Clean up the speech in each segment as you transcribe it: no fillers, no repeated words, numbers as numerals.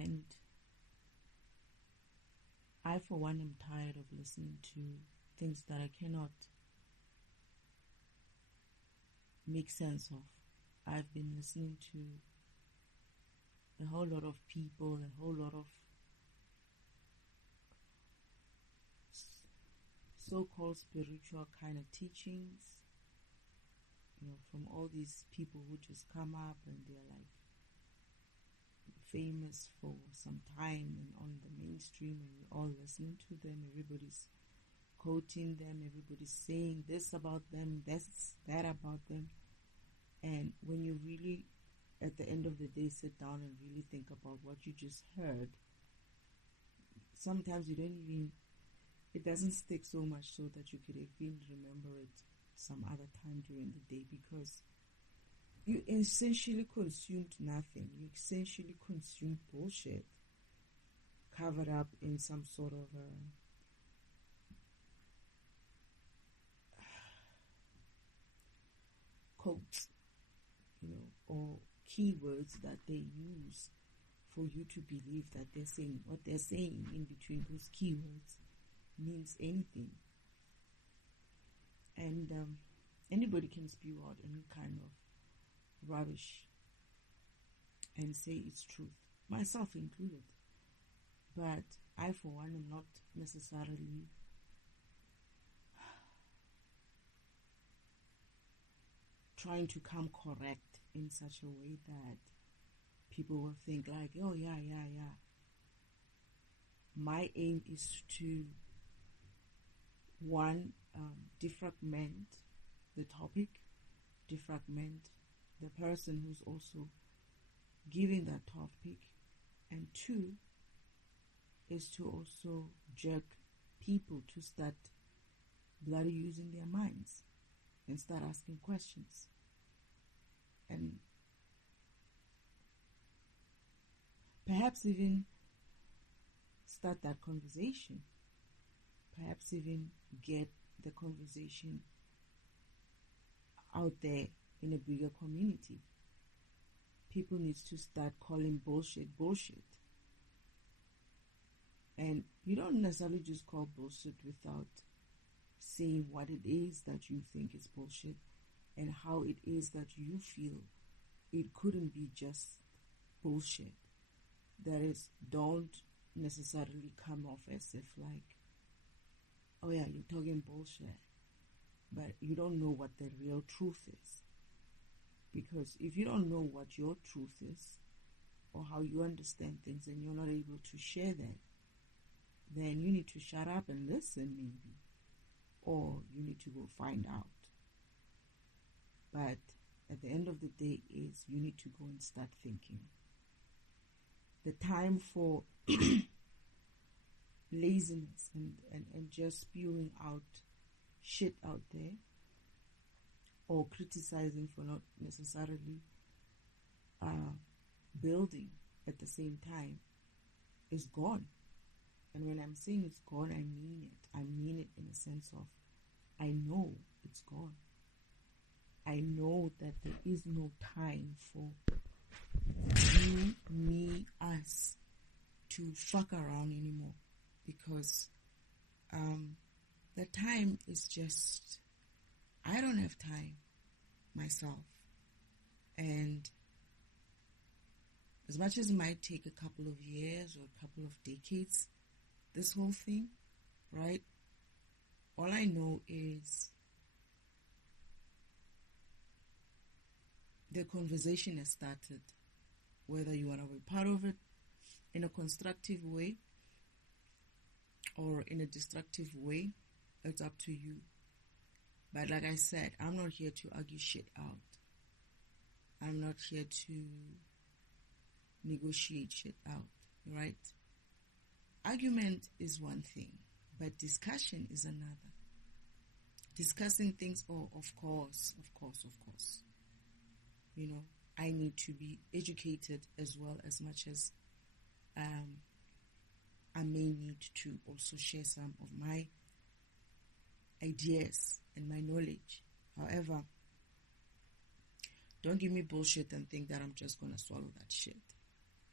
And I, for one, am tired of listening to things that I cannot make sense of. I've been listening to a whole lot of people, a whole lot of so-called spiritual kind of teachings, from all these people who just come up and they're like famous for some time and on the mainstream, and we're all listening to them. Everybody's quoting them, everybody's saying this about them, that about them. And when you really, at the end of the day, sit down and really think about what you just heard, sometimes it doesn't stick so much so that you could even remember it some other time during the day, because you essentially consumed nothing. You essentially consumed bullshit covered up in some sort of quotes, or keywords that they use for you to believe that they're saying what they're saying in between those keywords means anything. And anybody can spew out any kind of rubbish and say it's truth, myself included. But I, for one, am not necessarily trying to come correct in such a way that people will think like, oh yeah. My aim is to, one, defragment the topic, defragment the person who's also giving that topic, and two is to also jerk people to start bloody using their minds and start asking questions and perhaps even start that conversation, perhaps even get the conversation out there in a bigger community. People need to start calling bullshit. And you don't necessarily just call bullshit without saying what it is that you think is bullshit and how it is that you feel it couldn't be just bullshit. That is, don't necessarily come off as if like, oh yeah, you're talking bullshit, but you don't know what the real truth is. Because if you don't know what your truth is or how you understand things and you're not able to share that, then you need to shut up and listen maybe, or you need to go find out. But at the end of the day is you need to go and start thinking. The time for laziness and just spewing out shit out there or criticizing for not necessarily building at the same time is gone. And when I'm saying it's gone, I mean it. I mean it in a sense of I know it's gone. I know that there is no time for you, me, us to fuck around anymore, because the time is just, I don't have time myself. And as much as it might take a couple of years or a couple of decades, this whole thing, right? All I know is the conversation has started. Whether you want to be part of it in a constructive way or in a destructive way, it's up to you. But like I said, I'm not here to argue shit out. I'm not here to negotiate shit out, right? Argument is one thing, but discussion is another. Discussing things, of course. I need to be educated as well, as much as I may need to also share some of my ideas and my knowledge. However, don't give me bullshit and think that I'm just going to swallow that shit.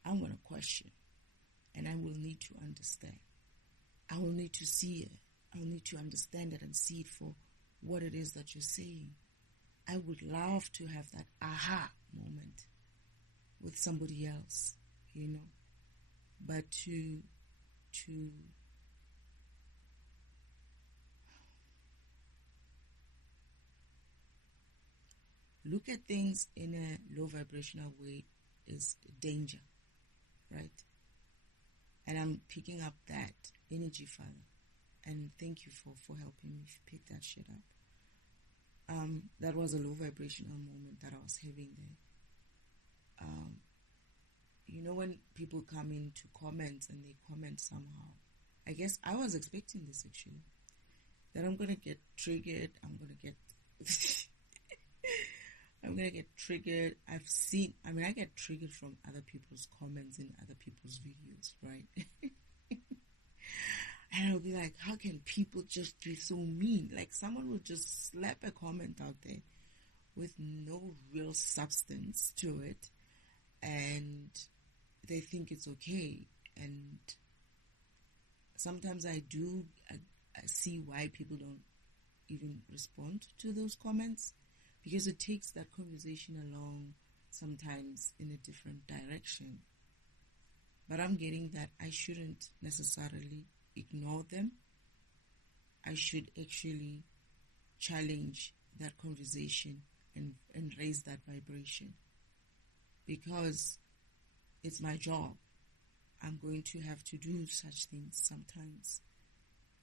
I'm going to question. and I will need to understand. I will need to see it. I will need to understand it and see it for what it is that you're saying. I would love to have that aha moment with somebody else, but to look at things in a low vibrational way is danger, right? And I'm picking up that energy, Father, and thank you for helping me pick that shit up. That was a low vibrational moment that I was having there. When people come into comments and they comment somehow, I guess I was expecting this actually, that I'm gonna get triggered. I'm gonna get triggered. I get triggered from other people's comments in other people's videos, right? And I'll be like, how can people just be so mean? Like, someone will just slap a comment out there with no real substance to it, and they think it's okay. And sometimes I see why people don't even respond to those comments, because it takes that conversation along sometimes in a different direction. But I'm getting that I shouldn't necessarily ignore them. I should actually challenge that conversation and raise that vibration, because it's my job. I'm going to have to do such things sometimes.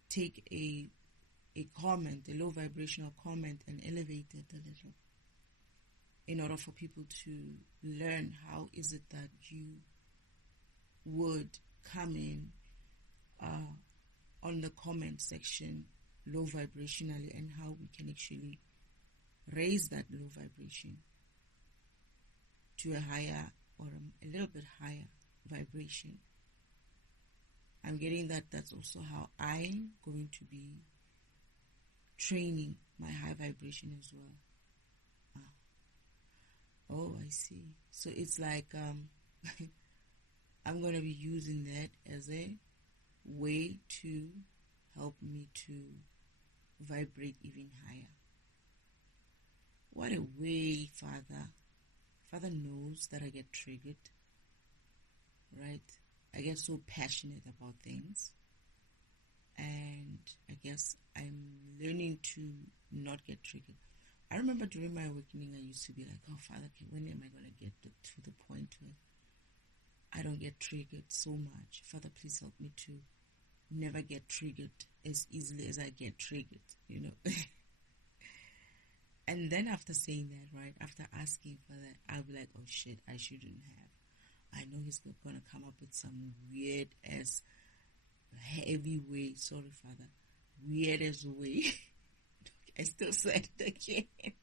Take a comment, a low vibrational comment, and elevate it a little, in order for people to learn how is it that you would come in on the comment section low vibrationally, and how we can actually raise that low vibration to a higher or a little bit higher vibration. I'm getting that that's also how I'm going to be training my high vibration as well. Oh, I see. So it's like I'm going to be using that as a way to help me to vibrate even higher. What a way, Father. Father knows that I get triggered, right? I get so passionate about things, and I guess I'm learning to not get triggered. I remember during my awakening, I used to be like, oh, Father, when am I going to get to the point where I don't get triggered so much? Father, please help me to never get triggered as easily as I get triggered, And then after saying that, right, after asking for that, I'll be like, oh shit, I shouldn't have. I know he's going to come up with some weird ass, heavy way. Sorry, Father. Weird ass way. I still said it again.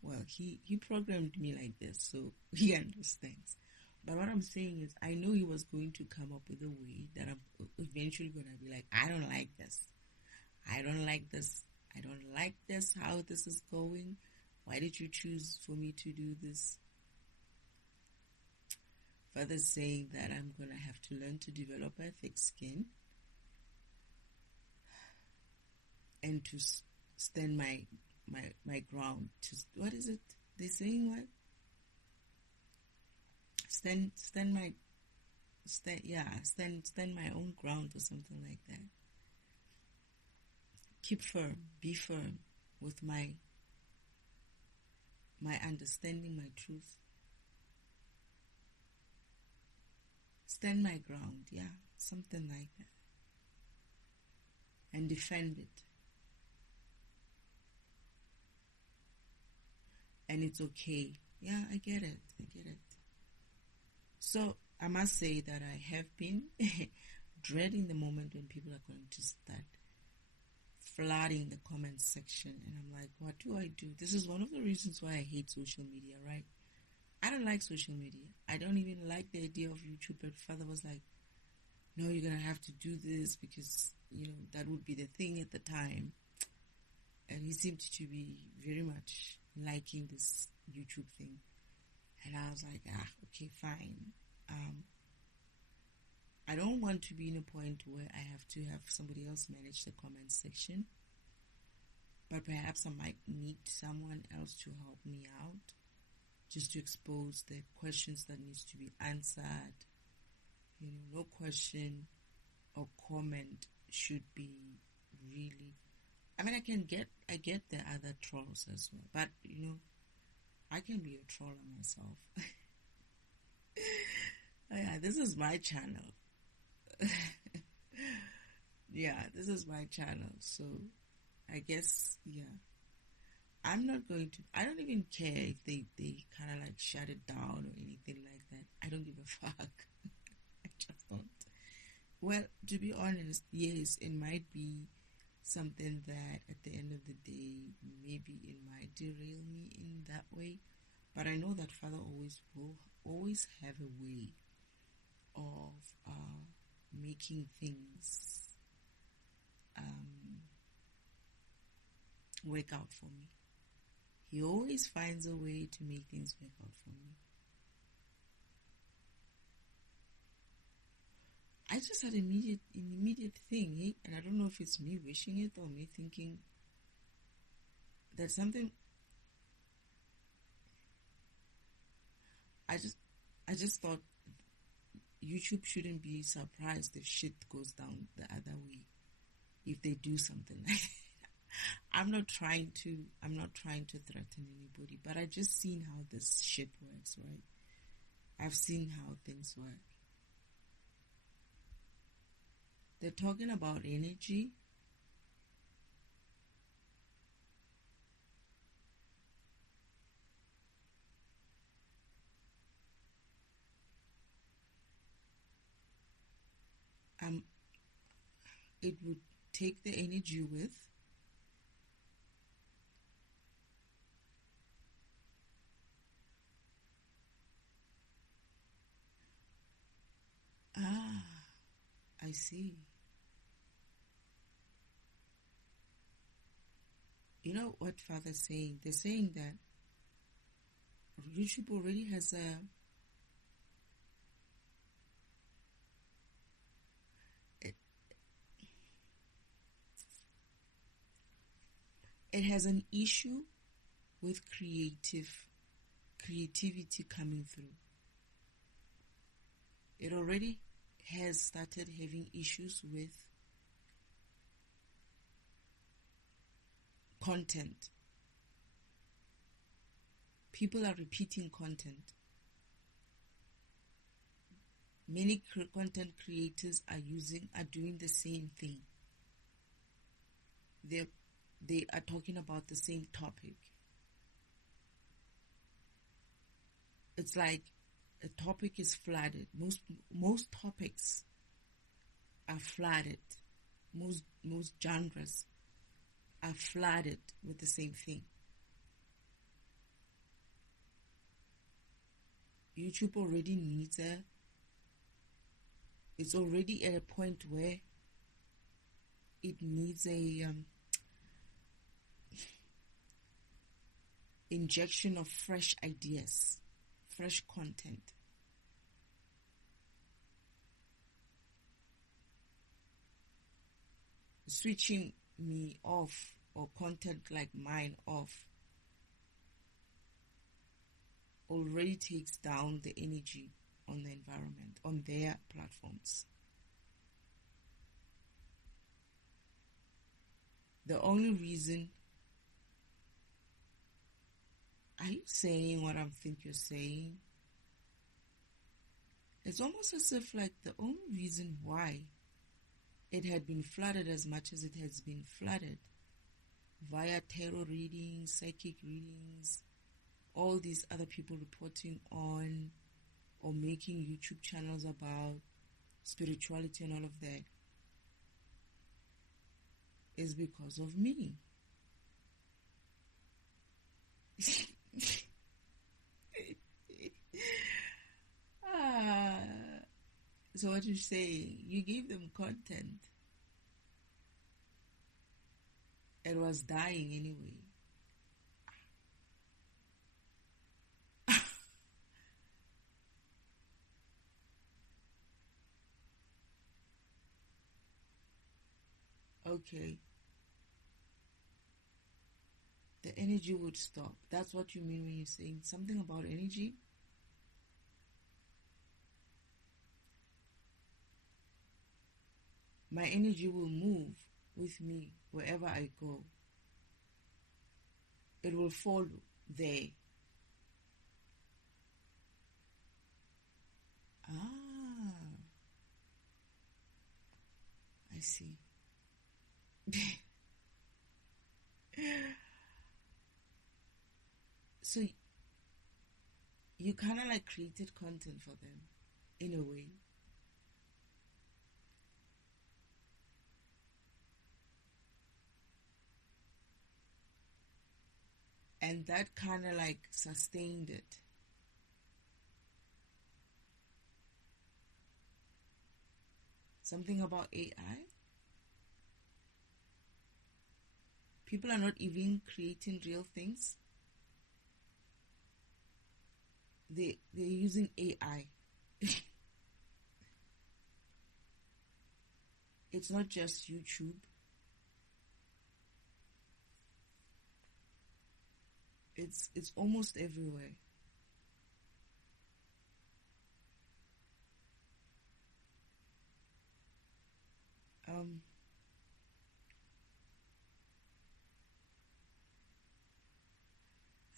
Well, he programmed me like this, so he understands. But what I'm saying is, I know he was going to come up with a way that I'm eventually going to be like, I don't like this. I don't like this. I don't like this, how this is going. Why did you choose for me to do this? Father's saying that I'm going to have to learn to develop a thick skin and to stand my ground. What is it? They're saying what? Stand my own ground or something like that. Keep firm, be firm with my understanding, my truth. Stand my ground, yeah, something like that. And defend it. And it's okay. Yeah, I get it. So I must say that I have been dreading the moment when people are going to start flooding the comment section, and I'm like, what do I do? This is one of the reasons why I hate social media, right? I don't like social media. I don't even like the idea of YouTube, but Father was like, no, you're going to have to do this because, that would be the thing at the time. And he seemed to be very much liking this YouTube thing. And I was like, okay, fine. I don't want to be in a point where I have to have somebody else manage the comment section, but perhaps I might need someone else to help me out, just to expose the questions that needs to be answered. No question or comment should be really. I mean, I get the other trolls as well, but I can be a troller myself. Yeah, this is my channel. Yeah, this is my channel. So I guess, yeah, I'm not going to, I don't even care if they kind of like shut it down or anything like that. I don't give a fuck. I just don't. Well, to be honest, yes, it might be something that at the end of the day, maybe it might derail me in that way. But I know that Father will always have a way of making things work out for me. He always finds a way to make things work out for me. I just had an immediate thing, eh? And I don't know if it's me wishing it or me thinking that something. I just thought YouTube shouldn't be surprised if shit goes down the other way, if they do something like that. I'm not trying to threaten anybody, but I just seen how this shit works, right? I've seen how things work. They're talking about energy. It would take the energy with. I see. You know what Father's saying? They're saying that YouTube already has it has an issue with creativity coming through. It already has started having issues with content. People are repeating content. Many content creators are doing the same thing. They are talking about the same topic. It's like a topic is flooded. Most topics are flooded. Most genres are flooded with the same thing. YouTube already needs it's already at a point where it needs a injection of fresh ideas, fresh content. Switching me off or content like mine off already takes down the energy on the environment, on their platforms. The only reason, are you saying what I think you're saying? It's almost as if like the only reason why it had been flooded as much as it has been flooded via tarot readings, psychic readings, all these other people reporting on or making YouTube channels about spirituality and all of that, is because of me. So what you're saying, you gave them content. It was dying anyway. Okay. The energy would stop. That's what you mean when you're saying something about energy? My energy will move with me wherever I go. It will follow there. Ah, I see. So you kind of like created content for them in a way. And that kind of like sustained it. Something about AI? People are not even creating real things. They're using AI. It's not just YouTube. It's almost everywhere. Um,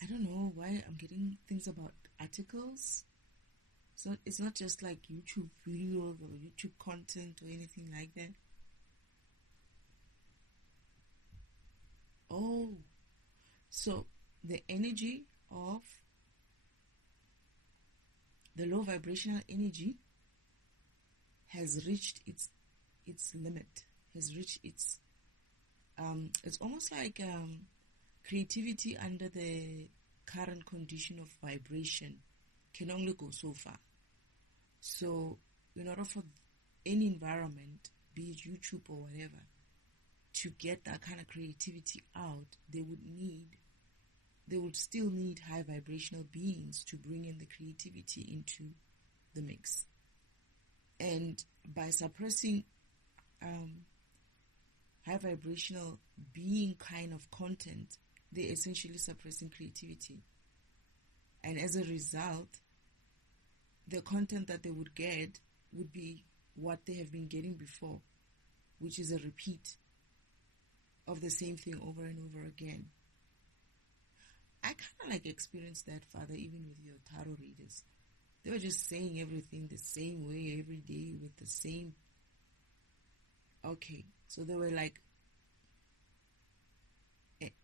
I don't know why I'm getting things about articles. So it's not just like YouTube videos or YouTube content or anything like that. Oh, so the energy of the low vibrational energy has reached its limit. Has reached its it's almost like creativity under the current condition of vibration can only go so far. So, in order for any environment, be it YouTube or whatever, to get that kind of creativity out, they would still need high vibrational beings to bring in the creativity into the mix. And by suppressing high vibrational being kind of content, they're essentially suppressing creativity. And as a result, the content that they would get would be what they have been getting before, which is a repeat of the same thing over and over again. I kind of like experienced that, Father, even with your tarot readers. They were just saying everything the same way every day with the same. Okay, so they were like,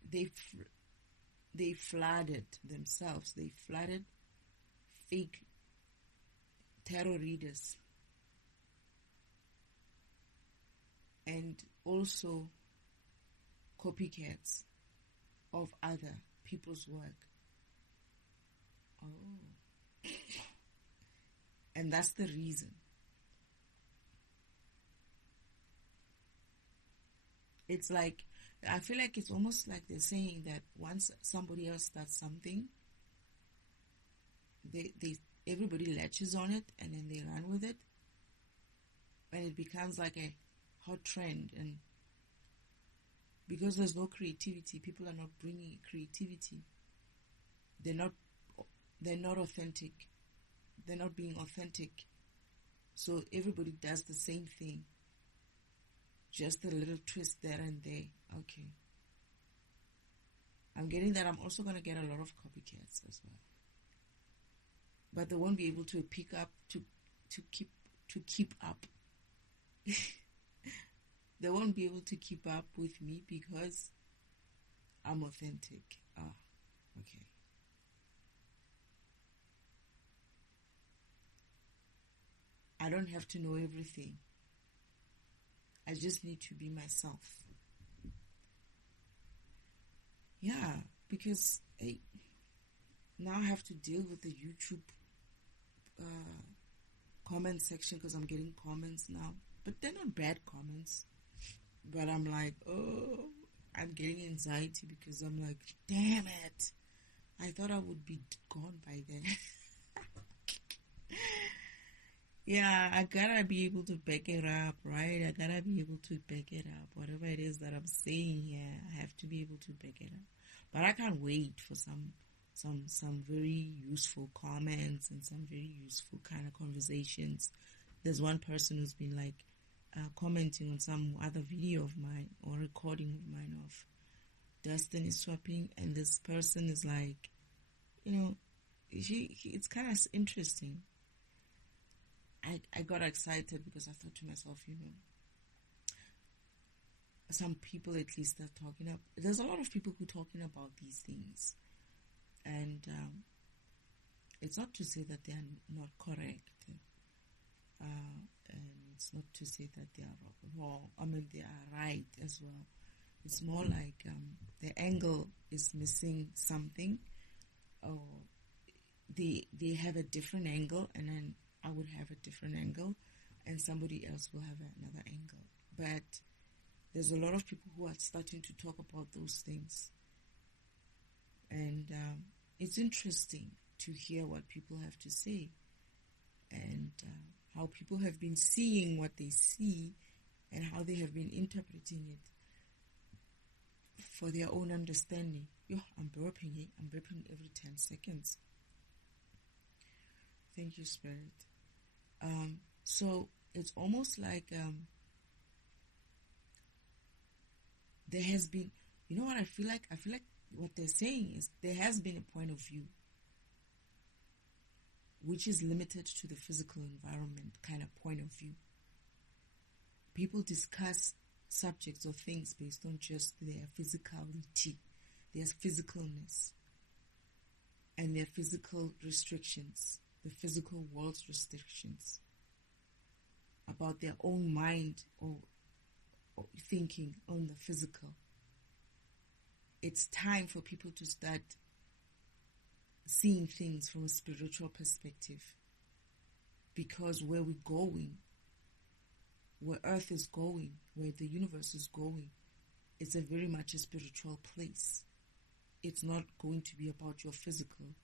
they flooded themselves. They flooded fake tarot readers and also copycats of other people's work. Oh. And that's the reason. It's like, I feel like it's almost like they're saying that once somebody else starts something, they everybody latches on it and then they run with it, and it becomes like a hot trend. And because there's no creativity, people are not bringing creativity. They're not authentic. They're not being authentic. So everybody does the same thing. Just a little twist there and there. Okay. I'm getting that I'm also going to get a lot of copycats as well. But they won't be able to pick up to keep up. They won't be able to keep up with me because I'm authentic. Ah, okay. I don't have to know everything. I just need to be myself. Yeah, because now I have to deal with the YouTube comment section because I'm getting comments now. But they're not bad comments. But I'm like, oh, I'm getting anxiety because I'm like, damn it. I thought I would be gone by then. Yeah, I gotta be able to back it up, right? I gotta be able to back it up. Whatever it is that I'm saying here, I have to be able to back it up. But I can't wait for some very useful comments and some very useful kind of conversations. There's one person who's been like commenting on some other video of mine or recording of mine of destiny swapping, and this person is like, it's kind of interesting. I got excited because I thought to myself, some people at least are talking up. There's a lot of people who are talking about these things, and it's not to say that they are not correct, and it's not to say that they are wrong. I mean, they are right as well. It's more like the angle is missing something, or they have a different angle, and then I would have a different angle, and somebody else will have another angle. But there's a lot of people who are starting to talk about those things, and it's interesting to hear what people have to say, and how people have been seeing what they see, and how they have been interpreting it for their own understanding. I'm burping every 10 seconds. Thank you, Spirit. So it's almost like there has been, what I feel like? I feel like what they're saying is there has been a point of view which is limited to the physical environment kind of point of view. People discuss subjects or things based on just their physicality, their physicalness, and their physical restrictions, the physical world's restrictions, about their own mind or thinking on the physical. It's time for people to start seeing things from a spiritual perspective, because where we're going, where Earth is going, where the universe is going, it's a very much a spiritual place. It's not going to be about your physical,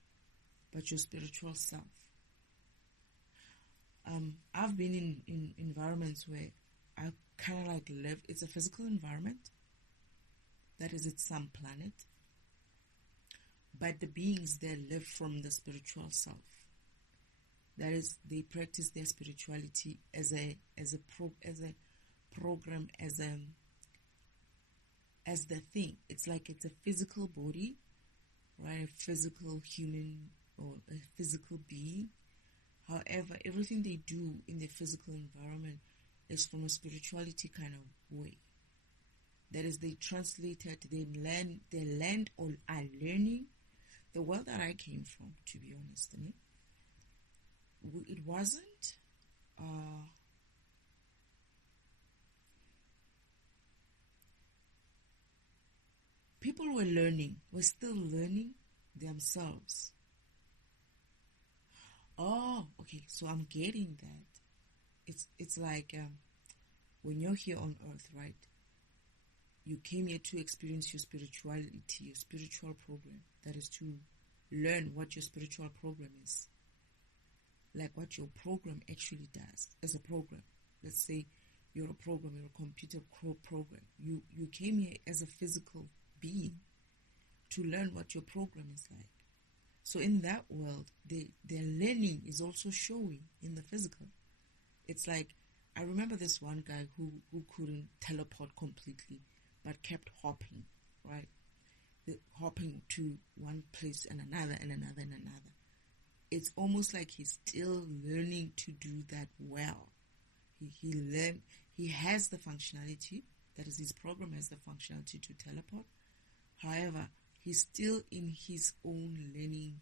but your spiritual self. I've been in environments where I kind of like live. It's a physical environment. That is, it's some planet. But the beings there live from the spiritual self. That is, they practice their spirituality as a program, as the thing. It's like it's a physical body, right? A physical human or a physical being. However, everything they do in the physical environment is from a spirituality kind of way. That is, they translate it, they learn or are learning. The world that I came from, to be honest, it wasn't people were still learning themselves. Oh, okay, so I'm getting that. It's like when you're here on earth, right? You came here to experience your spirituality, your spiritual program. That is to learn what your spiritual program is. Like what your program actually does as a program. Let's say you're a program, you're a computer program. You came here as a physical being to learn what your program is like. So in that world, their learning is also showing in the physical. It's like, I remember this one guy who couldn't teleport completely, but kept hopping, right? Hopping to one place and another and another and another. It's almost like he's still learning to do that well. He has the functionality, that is, his program has the functionality to teleport. However, he's still in his own learning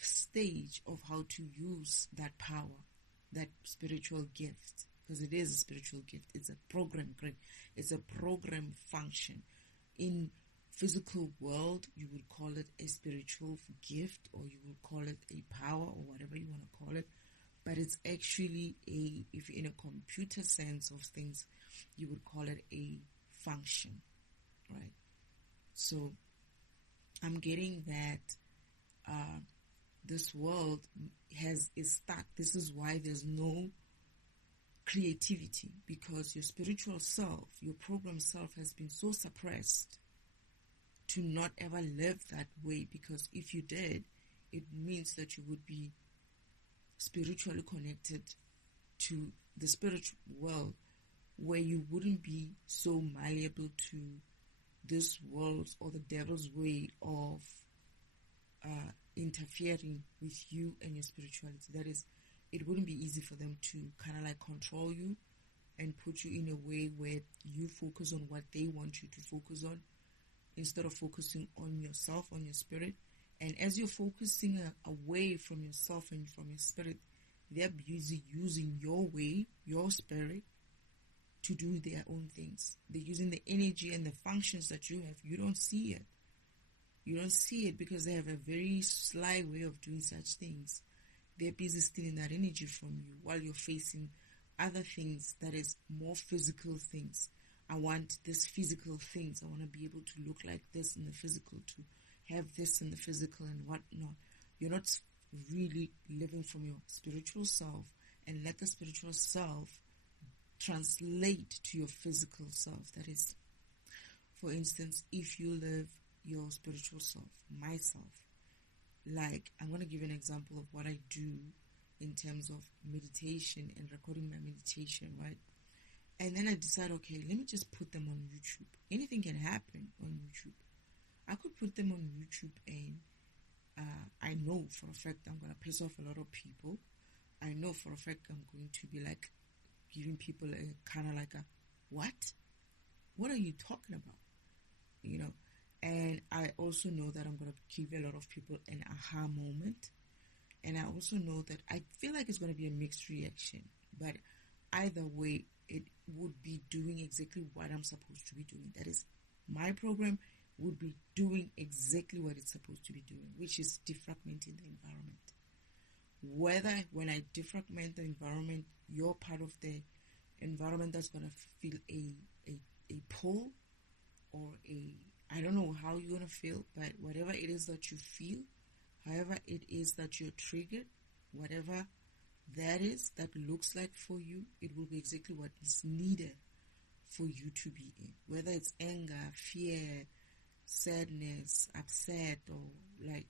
stage of how to use that power, that spiritual gift, because it is a spiritual gift. It's a program. It's a program function. In physical world, you would call it a spiritual gift, or you would call it a power, or whatever you want to call it. But it's actually if in a computer sense of things, you would call it a function, right? So I'm getting that this world is stuck. This is why there's no creativity, because your spiritual self, your program self, has been so suppressed to not ever live that way. Because if you did, it means that you would be spiritually connected to the spiritual world, where you wouldn't be so malleable to this world's or the devil's way of interfering with you and your spirituality. That is, it wouldn't be easy for them to kind of like control you and put you in a way where you focus on what they want you to focus on instead of focusing on yourself, on your spirit. And as you're focusing away from yourself and from your spirit, they're busy using your way, your spirit, to do their own things. They're using the energy and the functions that you have. You don't see it. You don't see it because they have a very sly way of doing such things. They're busy stealing that energy from you while you're facing other things that is more physical things. I want this physical things. I want to be able to look like this in the physical, to have this in the physical and whatnot. You're not really living from your spiritual self, and let the spiritual self translate to your physical self. That is, for instance, if you live your spiritual self, myself, like, I'm going to give you an example of what I do in terms of meditation and recording my meditation, right? And then I decide, okay, let me just put them on YouTube. Anything can happen on YouTube. I could put them on YouTube and I know for a fact I'm going to piss off a lot of people. I know for a fact I'm going to be like giving people a kind of like a, what? What are you talking about? You know? And I also know that I'm going to give a lot of people an aha moment. And I also know that I feel like it's going to be a mixed reaction. But either way, it would be doing exactly what I'm supposed to be doing. That is, my program would be doing exactly what it's supposed to be doing, which is defragmenting the environment. Whether when I defragment the environment, you're part of the environment that's going to feel a pull or I don't know how you're going to feel, but whatever it is that you feel, however it is that you're triggered, whatever that is, that looks like for you, it will be exactly what is needed for you to be in. Whether it's anger, fear, sadness, upset, or like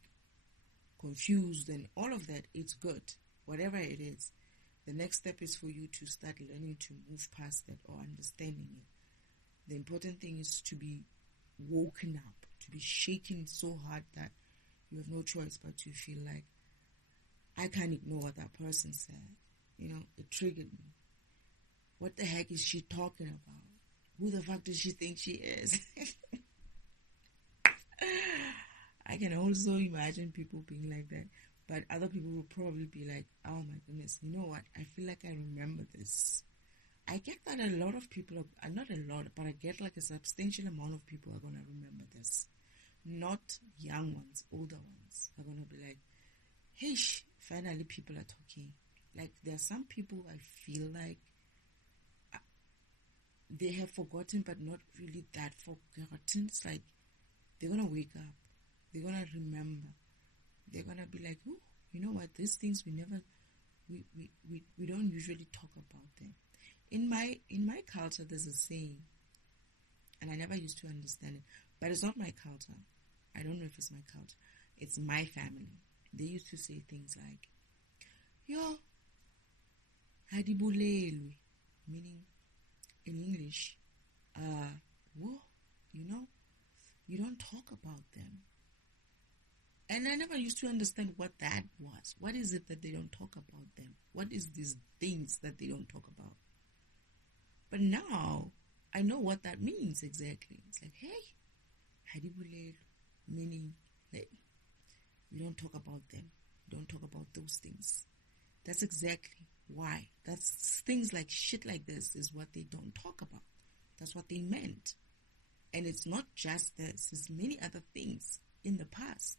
confused and all of that, it's good. Whatever it is, the next step is for you to start learning to move past that or understanding it. The important thing is to be woken up, to be shaken so hard that you have no choice but to feel like, I can't ignore what that person said. You know, it triggered me. What the heck is she talking about? Who the fuck does she think she is? I can also imagine people being like that. But other people will probably be like, oh my goodness, you know what? I feel like I remember this. I get that a lot of people, not a lot, but I get like a substantial amount of people are going to remember this. Not young ones, older ones are going to be like, hey, finally people are talking. Like, there are some people I feel like they have forgotten, but not really that forgotten. It's like they're going to wake up. They're going to remember. They're going to be like, oh, you know what? These things we don't usually talk about them. In my culture, there's a saying, and I never used to understand it, but it's not my culture. I don't know if it's my culture. It's my family. They used to say things like, yo, hadibulelwe, meaning in English, whoa, you know, you don't talk about them. And I never used to understand what that was. What is it that they don't talk about them? What is these things that they don't talk about? But now, I know what that means exactly. It's like, hey, hadibulelwe, meaning that we don't talk about them. We don't talk about those things. That's exactly why. That's things like shit like this is what they don't talk about. That's what they meant. And it's not just this. There's many other things in the past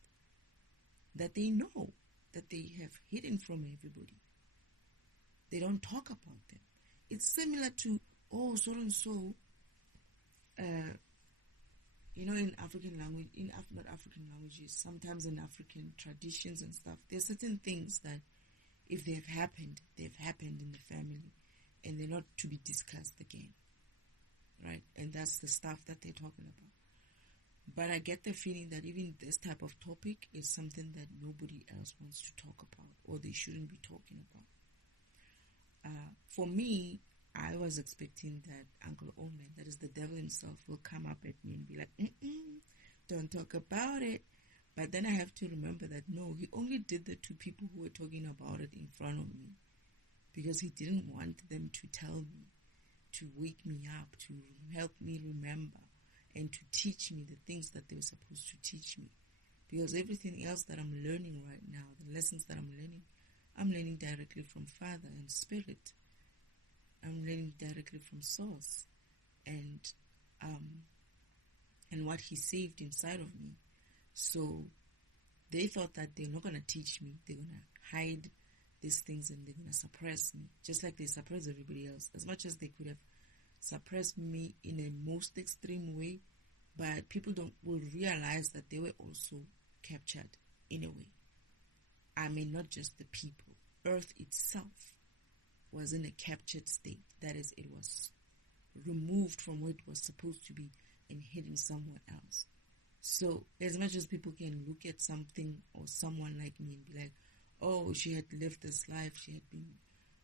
that they know, that they have hidden from everybody. They don't talk about them. It's similar to, oh, so and so in African language, not African languages, sometimes in African traditions and stuff, there's certain things that if they've happened in the family and they're not to be discussed again, right? And that's the stuff that they're talking about. But I get the feeling that even this type of topic is something that nobody else wants to talk about, or they shouldn't be talking about. For me, I was expecting that Uncle Omen, that is the devil himself, will come up at me and be like, don't talk about it. But then I have to remember that no, he only did that to people who were talking about it in front of me, because he didn't want them to tell me, to wake me up, to help me remember, and to teach me the things that they were supposed to teach me. Because everything else that I'm learning right now, the lessons that I'm learning directly from Father and Spirit. I'm learning directly from Source, and what He saved inside of me. So they thought that they're not going to teach me. They're going to hide these things and they're going to suppress me, just like they suppress everybody else. As much as they could have suppressed me in a most extreme way, but people will realize that they were also captured in a way. I mean, not just the people. Earth itself was in a captured state. That is, it was removed from where it was supposed to be and hidden somewhere else. So as much as people can look at something or someone like me and be like, oh, she had lived this life, she had been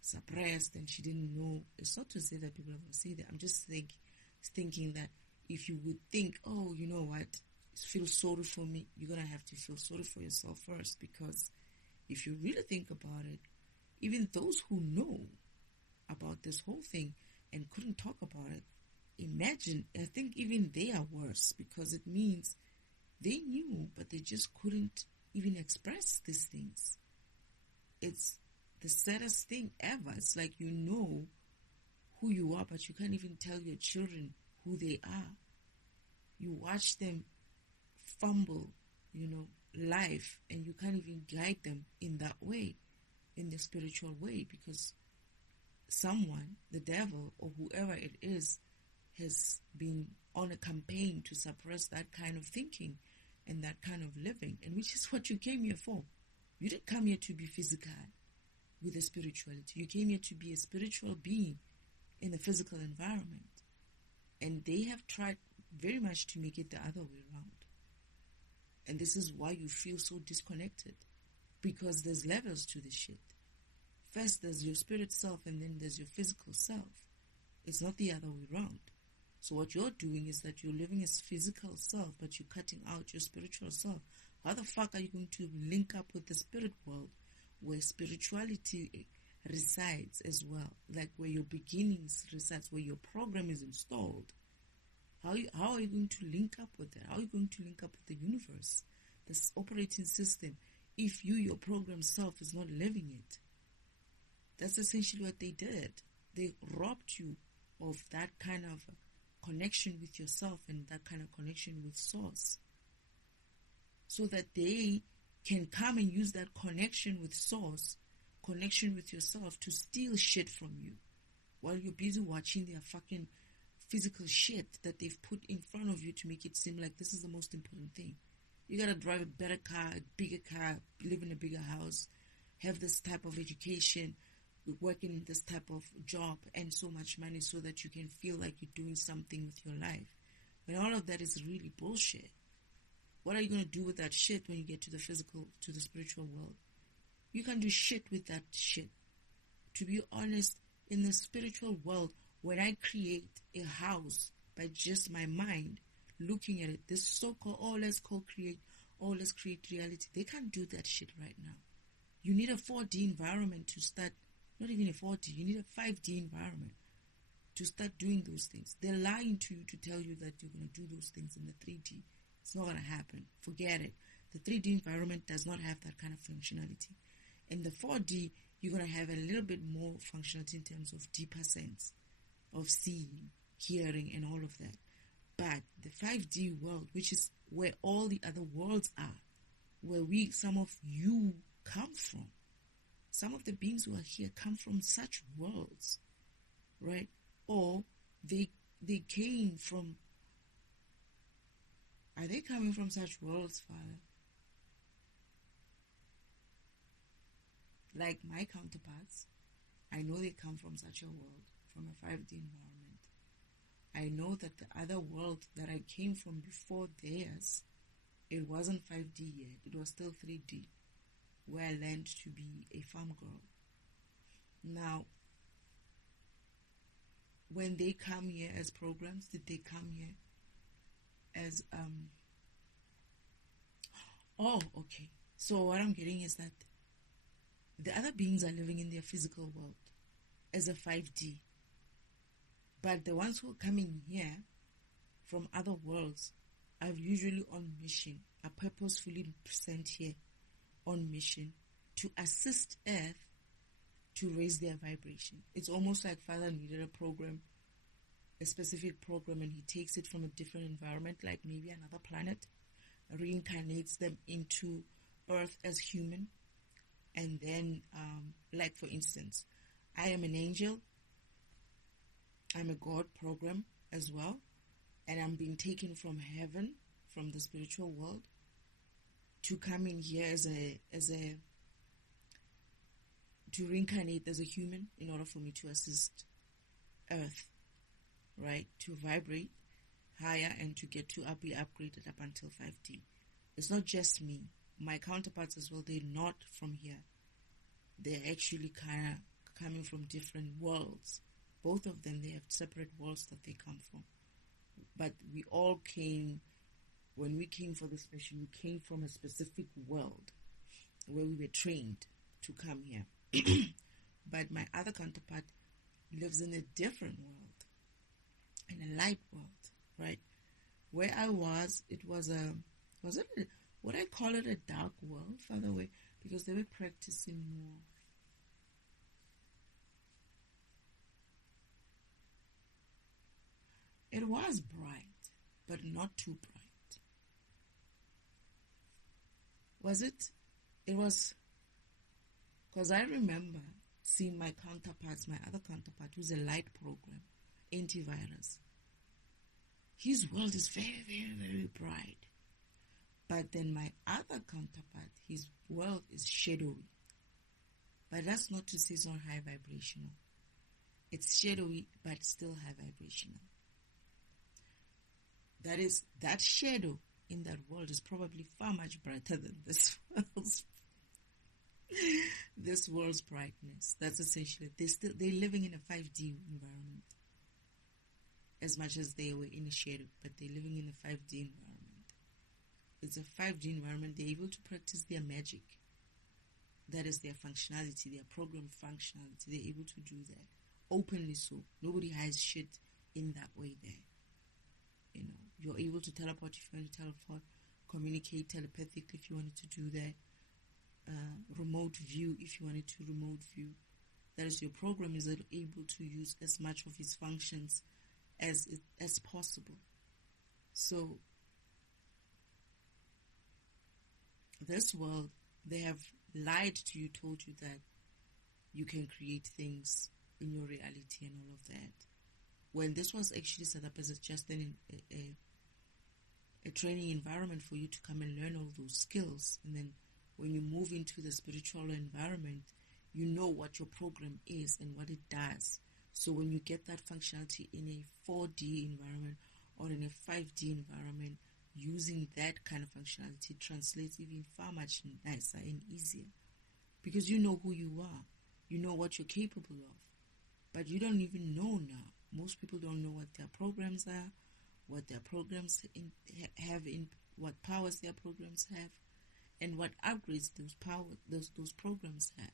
suppressed and she didn't know. It's not to say that people are going to say that. I'm just thinking that if you would think, oh, you know what, feel sorry for me, you're going to have to feel sorry for yourself first, because if you really think about it, even those who know about this whole thing and couldn't talk about it, imagine, I think even they are worse, because it means they knew, but they just couldn't even express these things. It's the saddest thing ever. It's like you know who you are, but you can't even tell your children who they are. You watch them fumble, life, and you can't even guide them in that way, in the spiritual way, because someone, the devil or whoever it is, has been on a campaign to suppress that kind of thinking and that kind of living, and which is what you came here for. You didn't come here to be physical with a spirituality. You came here to be a spiritual being in the physical environment. And they have tried very much to make it the other way around. And this is why you feel so disconnected, because there's levels to this shit. First, there's your spirit self, and then there's your physical self. It's not the other way around. So what you're doing is that you're living as physical self, but you're cutting out your spiritual self. How the fuck are you going to link up with the spirit world, where spirituality resides as well, like where your beginnings resides, where your program is installed? How are you going to link up with that? How are you going to link up with the universe, this operating system, if your program self is not living it? That's essentially what they did. They robbed you of that kind of connection with yourself and that kind of connection with Source, so that they can come and use that connection with Source, connection with yourself, to steal shit from you while you're busy watching their fucking physical shit that they've put in front of you to make it seem like this is the most important thing. You gotta drive a better car, a bigger car, live in a bigger house, have this type of education, working in this type of job, and so much money so that you can feel like you're doing something with your life. When all of that is really bullshit. What are you going to do with that shit when you get to the physical, to the spiritual world? You can do shit with that shit. To be honest, in the spiritual world, when I create a house by just my mind, looking at it, this so-called, let's create reality, they can't do that shit right now. You need a 4D environment to start. Not even a 4D, you need a 5D environment to start doing those things. They're lying to you to tell you that you're going to do those things in the 3D. It's not going to happen. Forget it. The 3D environment does not have that kind of functionality. In the 4D, you're going to have a little bit more functionality in terms of deeper sense of seeing, hearing, and all of that. But the 5D world, which is where all the other worlds are, where some of you come from, some of the beings who are here come from such worlds, right? Or they came from Are they coming from such worlds, Father? Like my counterparts, I know they come from such a world, from a 5D environment. I know that the other world that I came from before theirs, it wasn't 5D yet, it was still 3D, where I learned to be a farm girl. Now, when they come here as programs, did they come here as, oh, okay. So what I'm getting is that the other beings are living in their physical world as a 5D. But the ones who are coming here from other worlds are usually on mission, are purposefully sent here on mission to assist Earth to raise their vibration. It's almost like Father needed a program, a specific program, and he takes it from a different environment, like maybe another planet, reincarnates them into Earth as human. And then, like for instance, I am an angel, I'm a God program as well, and I'm being taken from heaven, from the spiritual world, to come in here to reincarnate as a human in order for me to assist Earth, right? To vibrate higher and to get to be upgraded up until 5D. It's not just me. My counterparts as well, they're not from here. They're actually kind of coming from different worlds. Both of them, they have separate worlds that they come from. But we all came, when we came for this mission, we came from a specific world where we were trained to come here. But my other counterpart lives in a different world, in a light world, right? Where I was, it was would I call it a dark world, Father Way? Because they were practicing more. It was bright, but not too bright. Was it? It was, because I remember seeing my counterparts, my other counterpart, who's a light program, antivirus. His world is very, very, very bright. But then my other counterpart, his world is shadowy. But that's not to say it's not high vibrational. It's shadowy, but still high vibrational. That is, that shadow in that world is probably far much brighter than this world's brightness. That's essentially, they're living in a 5D environment. As much as they were in a shadow, but they're living in a 5D environment. It's a 5D environment. They're able to practice their magic. That is their functionality, their program functionality. They're able to do that openly. So nobody hides shit in that way there. You know, you're able to teleport if you want to teleport, communicate telepathically if you wanted to do that, remote view if you wanted to remote view. That is, your program is able to use as much of its functions as possible. So this world, they have lied to you, told you that you can create things in your reality and all of that. When this was actually set up as just a training environment for you to come and learn all those skills. And then when you move into the spiritual environment, you know what your program is and what it does. So when you get that functionality in a 4D environment or in a 5D environment, using that kind of functionality translates even far much nicer and easier. Because you know who you are. You know what you're capable of. But you don't even know now. Most people don't know what their programs are, what their programs have, what powers their programs have, and what upgrades those programs have.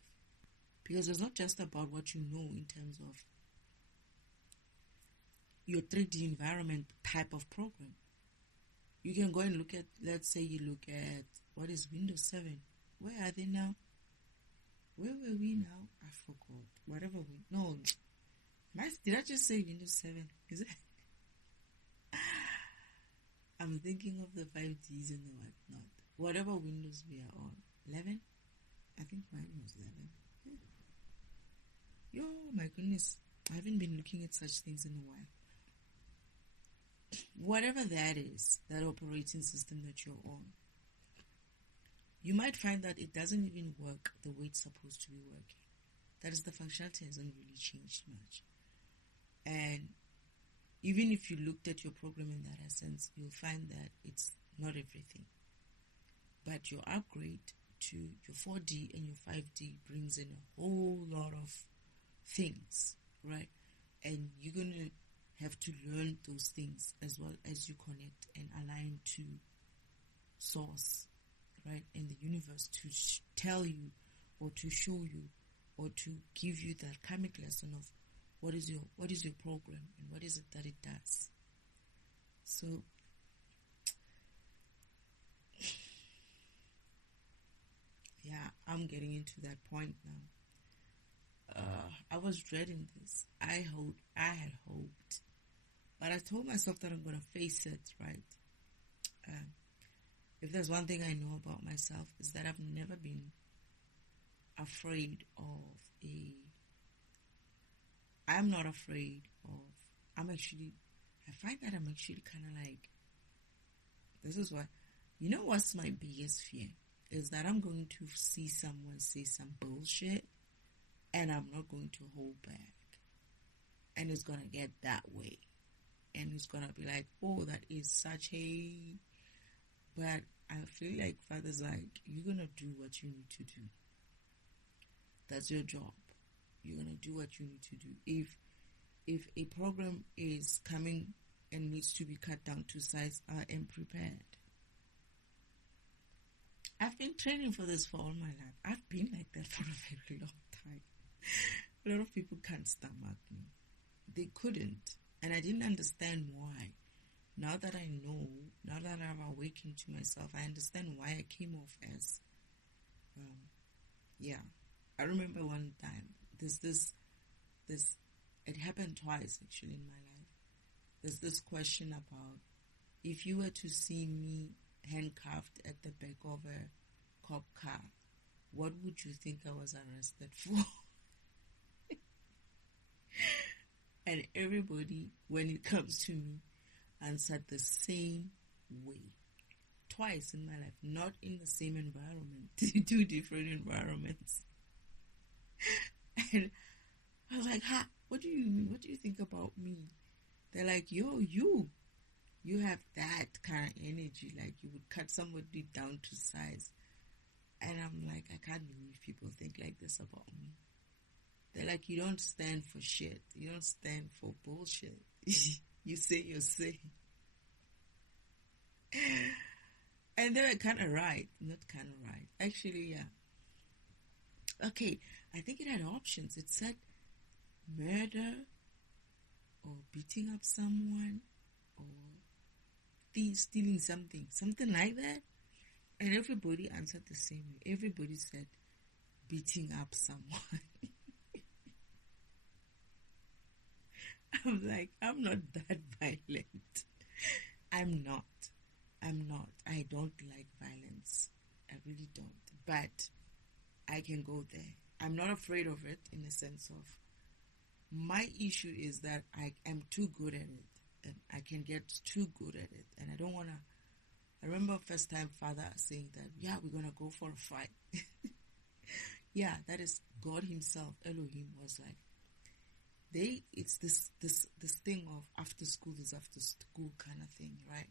Because it's not just about what you know in terms of your 3D environment type of program. You can go and look at, let's say you look at, what is Windows 7? Where are they now? Where were we now? I forgot. Whatever did I just say Windows 7? Is it? I'm thinking of the 5Ds and the whatnot. Whatever Windows we are on. 11? I think mine was 11. Yo, my goodness. I haven't been looking at such things in a while. whatever that is, that operating system that you're on, you might find that it doesn't even work the way it's supposed to be working. That is, the functionality hasn't really changed much. And even if you looked at your program in that essence, you'll find that it's not everything. But your upgrade to your 4D and your 5D brings in a whole lot of things, right? And you're going to have to learn those things as well as you connect and align to source, right, in the universe to tell you or to show you or to give you that karmic lesson of what is your program and what is it that it does. So yeah, I'm getting into that point now. I was dreading this. I had hoped, but I told myself that I'm gonna face it, right? If there's one thing I know about myself, is that I've never been afraid of I'm not afraid of, I find that I'm actually kind of like, this is what, you know what's my biggest fear? Is that I'm going to see someone say some bullshit and I'm not going to hold back. And it's going to get that way. And it's going to be like, oh, that is such a... But I feel like Father's like, you're going to do what you need to do. That's your job. You're going to do what you need to do. If a program is coming and needs to be cut down to size, I am prepared. I've been training for this for all my life. I've been like that for a very long time. A lot of people can't stomach me. They couldn't. And I didn't understand why. Now that I know, now that I've awakened to myself, I understand why I came off as, I remember one time, it happened twice actually in my life. There's this question about, if you were to see me handcuffed at the back of a cop car, what would you think I was arrested for? And everybody, when it comes to me, answered the same way. Twice in my life, not in the same environment, two different environments. And I was like, what do you mean? What do you think about me? They're like, yo, you have that kind of energy, like you would cut somebody down to size. And I'm like, I can't believe people think like this about me. They're like, you don't stand for shit. You don't stand for bullshit. You say you say. And they were kind of right. Not kind of right. Actually, yeah. Okay, I think it had options. It said murder or beating up someone or stealing something like that. And everybody answered the same way. Everybody said beating up someone. I'm like, I'm not that violent. I'm not. I don't like violence. I really don't. But I can go there. I'm not afraid of it in the sense of, my issue is that I am too good at it. And I can get too good at it. And I don't want to. I remember first time Father saying that, yeah, we're going to go for a fight. Yeah, that is God himself, Elohim, was like, it's this thing of after school is after school kind of thing, right?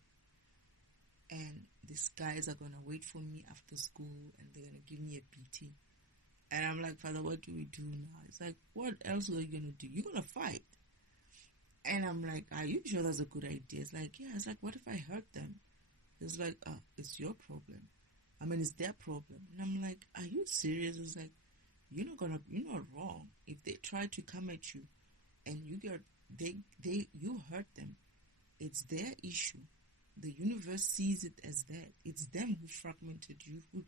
And these guys are going to wait for me after school and they're going to give me a beating. And I'm like, Father, what do we do now? It's like, what else are you going to do? You're going to fight. And I'm like, are you sure that's a good idea? It's like, yeah. It's like, what if I hurt them? It's like, it's your problem. I mean, it's their problem. And I'm like, are you serious? It's like, you're not wrong. If they try to come at you and you hurt them, it's their issue. The universe sees it as that. It's them who fragmented you, who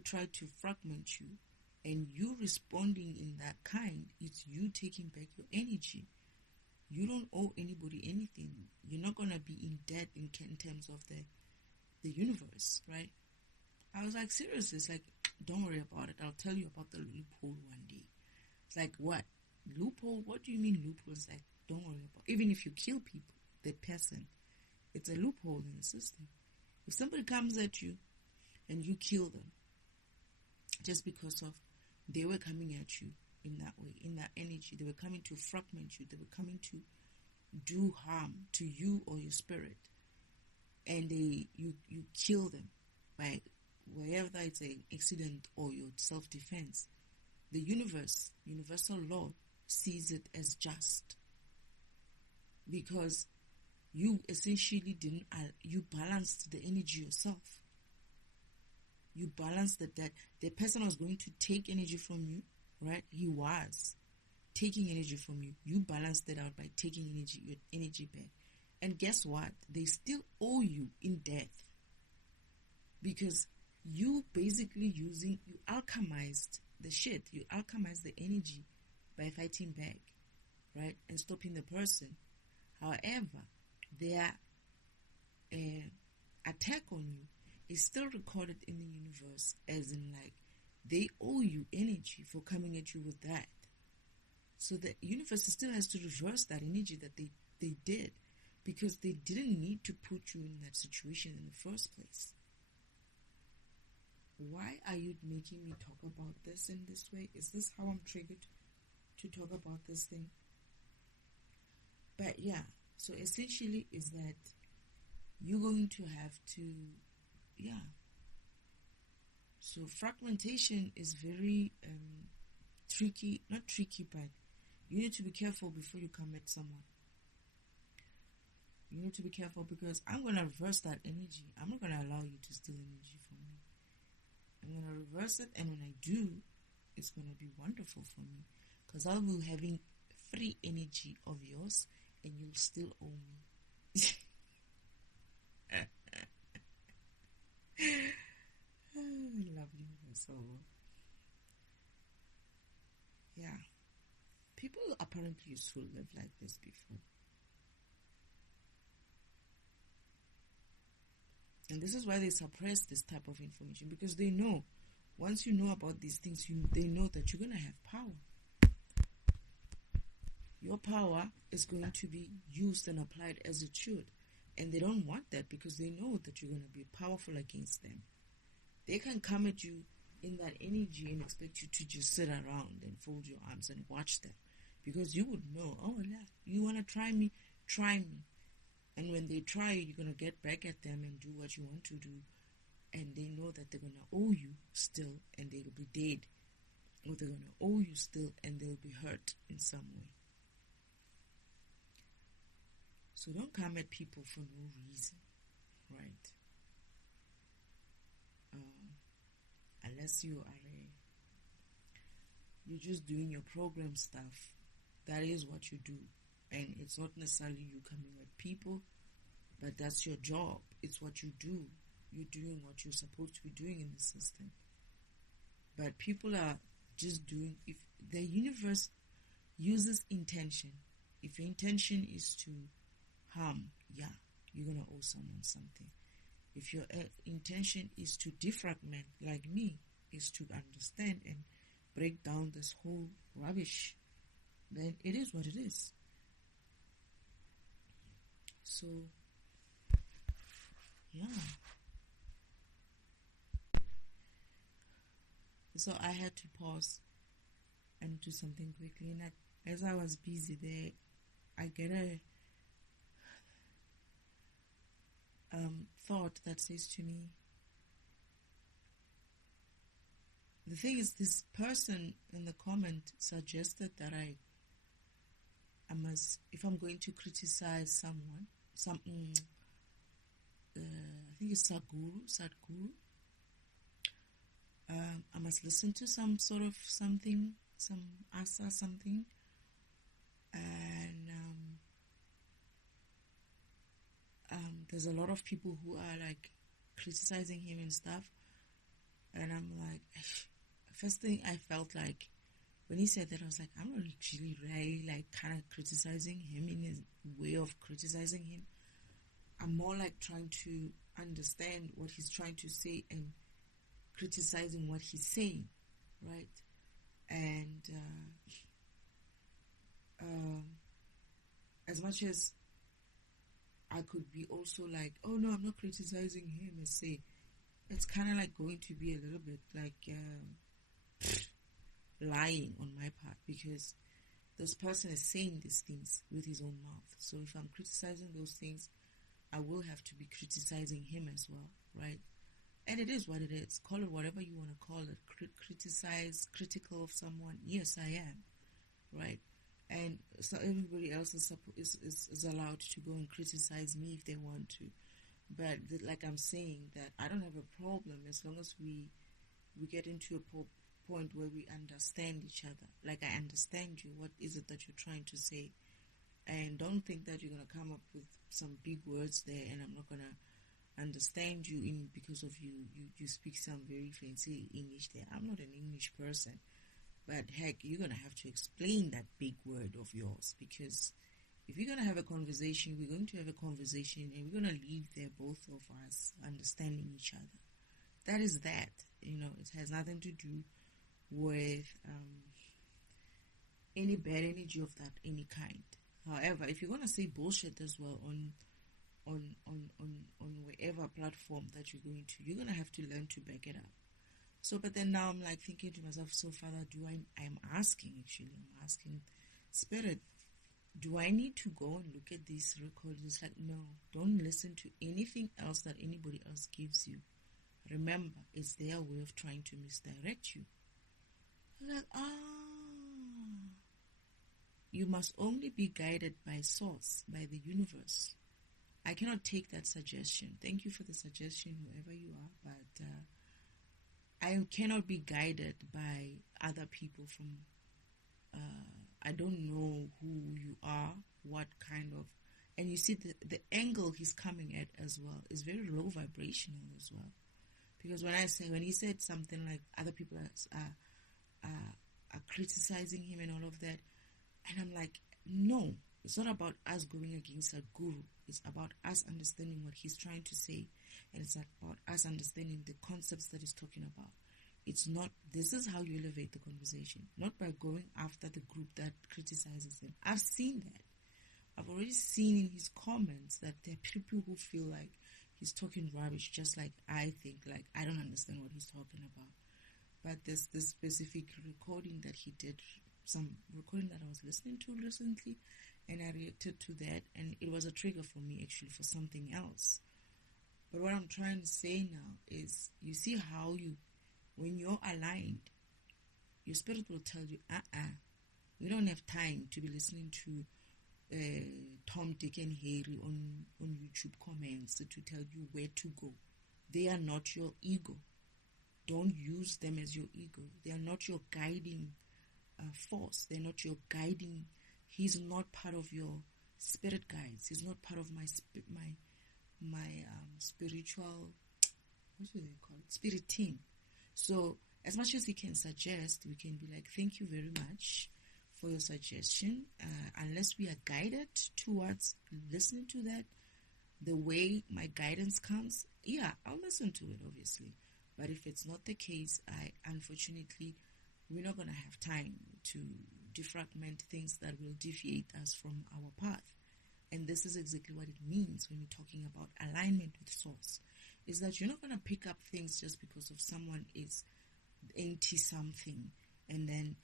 tried to fragment you. And you responding in that kind, it's you taking back your energy. You don't owe anybody anything. You're not going to be in debt in terms of the universe, right? I was like, seriously, it's like, don't worry about it. I'll tell you about the loophole one day. It's like, what? Loophole? What do you mean loophole? It's like, don't worry about it. Even if you kill people, the person, It's a loophole in the system. If somebody comes at you and you kill them just because of they were coming at you in that way, in that energy, they were coming to fragment you, they were coming to do harm to you or your spirit, and you kill them by wherever it's an accident or your self-defense, the universal law sees it as just, because you essentially you balanced the energy yourself. You balanced that the person was going to take energy from you, right? He was taking energy from you. You balanced it out by taking your energy back. And guess what? They still owe you in death, because you basically you alchemized the shit. You alchemized the energy by fighting back, right? And stopping the person. However, their attack on you is still recorded in the universe, as in like they owe you energy for coming at you with that. So the universe still has to reverse that energy that they did, because they didn't need to put you in that situation in the first place. Why are you making me talk about this in this way? Is this how I'm triggered to talk about this thing? But yeah, so essentially is that you're going to have to, so fragmentation is very tricky, not tricky, but you need to be careful before you come at someone. You need to be careful, because I'm going to reverse that energy. I'm not going to allow you to steal energy from me. I'm going to reverse it, and when I do, it's going to be wonderful for me, because I'll be having free energy of yours, and you'll still owe me. I love you so. Yeah. People apparently used to live like this before. And this is why they suppress this type of information, because they know, once you know about these things, they know that you're going to have power. Your power is going to be used and applied as it should. And they don't want that, because they know that you're going to be powerful against them. They can come at you in that energy and expect you to just sit around and fold your arms and watch them, because you would know, oh, you want to try me? Try me. And when they try you, you're going to get back at them and do what you want to do. And they know that they're going to owe you still, and they'll be dead. Or they're going to owe you still, and they'll be hurt in some way. So don't come at people for no reason, right? Unless you're just doing your program stuff. That is what you do. And it's not necessarily you coming at people, but that's your job. It's what you do. You're doing what you're supposed to be doing in the system. But people are just doing, if the universe uses intention, if your intention is to harm, you're going to owe someone something. If your intention is to defragment, like me, is to understand and break down this whole rubbish, then it is what it is. So, so I had to pause and do something quickly. And as I was busy there, I get a thought that says to me, the thing is, this person in the comment suggested that I must, if I'm going to criticize someone, I think it's Sadhguru, I must listen to some sort of something, some asa something, and there's a lot of people who are like criticizing him and stuff, and I'm like, first thing I felt like when he said that, I was like, I'm not really like kind of criticizing him in his way of criticizing him. I'm more like trying to understand what he's trying to say and criticizing what he's saying, right? And as much as I could be also like, oh no, I'm not criticizing him, and say, it's kind of like going to be a little bit like lying on my part, because this person is saying these things with his own mouth. So if I'm criticizing those things, I will have to be criticizing him as well, right? And it is what it is. Call it whatever you want to call it. Criticize, critical of someone. Yes, I am, right? And so everybody else is allowed to go and criticize me if they want to. But like I'm saying, that I don't have a problem as long as we get into a point where we understand each other. Like, I understand you. What is it that you're trying to say? And don't think that you're going to come up with some big words there and I'm not going to understand you because of you speak some very fancy English there. I'm not an English person. But heck, you're going to have to explain that big word of yours, because if you're going to have a conversation, we're going to have a conversation and we're going to leave there, both of us understanding each other. That is that. It has nothing to do with any bad energy of that any kind. However, if you're going to say bullshit as well on whatever platform that you're going to, you're going to have to learn to back it up. So, but then now I'm like thinking to myself, so Father, I'm asking Spirit, do I need to go and look at these recordings? Like, no, don't listen to anything else that anybody else gives you. Remember, it's their way of trying to misdirect you. I'm like, you must only be guided by source, by the universe. I cannot take that suggestion. Thank you for the suggestion, whoever you are, but I cannot be guided by other people from, I don't know who you are, what kind of, and you see the angle he's coming at as well is very low vibrational as well. Because when he said something like other people are criticizing him and all of that, and I'm like, no, it's not about us going against a guru. It's about us understanding what he's trying to say, and it's about us understanding the concepts that he's talking about. It's not, this is how you elevate the conversation, not by going after the group that criticizes him. I've seen that. I've already seen in his comments that there are people who feel like he's talking rubbish, just like I think, like I don't understand what he's talking about. But there's this specific recording that he did, some recording that I was listening to recently, and I reacted to that, and it was a trigger for me actually for something else. But what I'm trying to say now is, you see how when you're aligned, your spirit will tell you, we don't have time to be listening to Tom, Dick, and Harry on YouTube comments to tell you where to go. They are not your ego. Don't use them as your ego. They are not your guiding force. They're not your guiding. He's not part of your spirit guides. He's not part of my spiritual, what do they call it? Spirit team. So as much as he can suggest, we can be like, thank you very much for your suggestion. Unless we are guided towards listening to that, the way my guidance comes, yeah, I'll listen to it, obviously. But if it's not the case, unfortunately, we're not going to have time to defragment things that will deviate us from our path. And this is exactly what it means when we're talking about alignment with source. Is that you're not going to pick up things just because of someone is anti-something, and then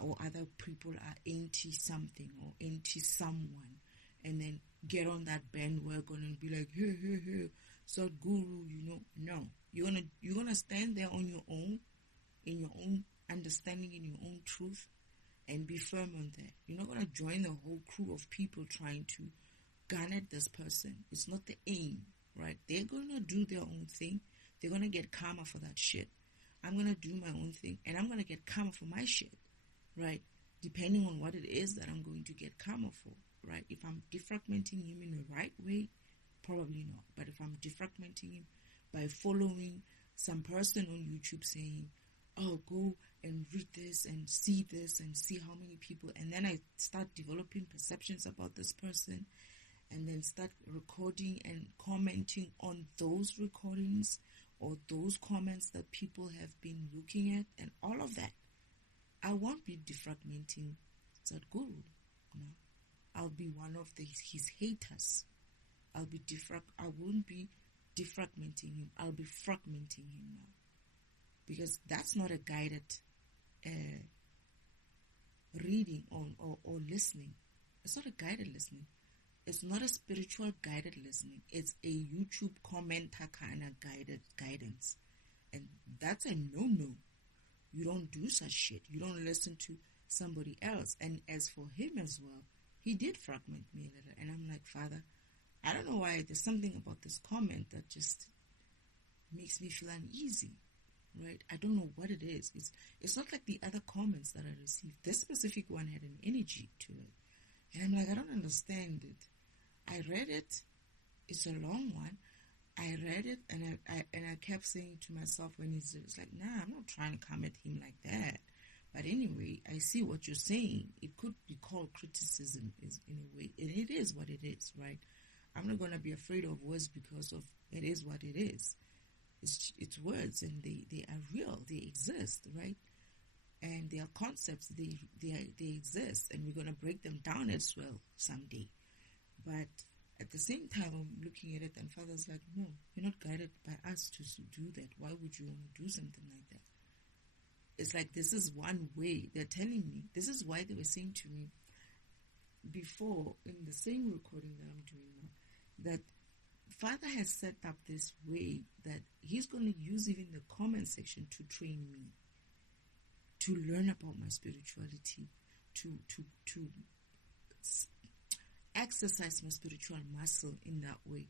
or other people are anti-something or anti-someone, and then get on that bandwagon and be like, hey, Sadhguru, no. You're gonna stand there on your own, in your own understanding, in your own truth, and be firm on that. You're not gonna join the whole crew of people trying to garner this person. It's not the aim, right? They're gonna do their own thing. They're gonna get karma for that shit. I'm gonna do my own thing, and I'm gonna get karma for my shit, right? Depending on what it is that I'm going to get karma for, right? If I'm defragmenting him in the right way, probably not. But if I'm defragmenting him by following some person on YouTube saying, oh, go and read this and see how many people, and then I start developing perceptions about this person, and then start recording and commenting on those recordings or those comments that people have been looking at and all of that, I won't be defragmenting Sadhguru. I'll be one of his haters. I won't be defragmenting him. I'll be fragmenting him now. Because that's not a guided reading or listening. It's not a guided listening. It's not a spiritual guided listening. It's a YouTube commenter kind of guidance. And that's a no-no. You don't do such shit. You don't listen to somebody else. And as for him as well, he did fragment me a little. And I'm like, Father, I don't know why there's something about this comment that just makes me feel uneasy, right? I don't know what it is. It's not like the other comments that I received. This specific one had an energy to it. And I'm like, I don't understand it. I read it. It's a long one. I read it and I kept saying to myself when it's like, nah, I'm not trying to come at him like that. But anyway, I see what you're saying. It could be called criticism is in a way. And it is what it is, right? I'm not going to be afraid of words because of it is what it is. It's words and they are real. They exist, right? And they are concepts. They exist. And we're going to break them down as well someday. But at the same time, I'm looking at it and Father's like, no, you're not guided by us to do that. Why would you want to do something like that? It's like this is one way. They're telling me. This is why they were saying to me before in the same recording that I'm doing now, that Father has set up this way that he's going to use even the comment section to train me, to learn about my spirituality, to exercise my spiritual muscle in that way,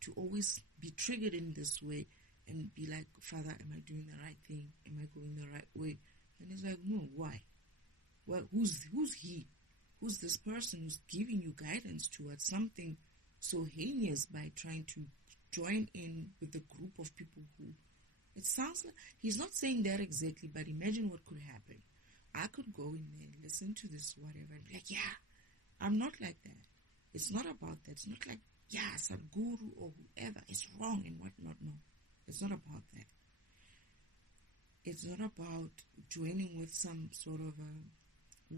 to always be triggered in this way and be like, Father, am I doing the right thing? Am I going the right way? And he's like, no, why? Well, who's he? Who's this person who's giving you guidance towards something so heinous by trying to join in with a group of people who... It sounds like... He's not saying that exactly, but imagine what could happen. I could go in there and listen to this whatever and be like, yeah, I'm not like that. It's not about that. It's not like, yeah, Sadhguru or whoever is wrong and whatnot. No, it's not about that. It's not about joining with some sort of a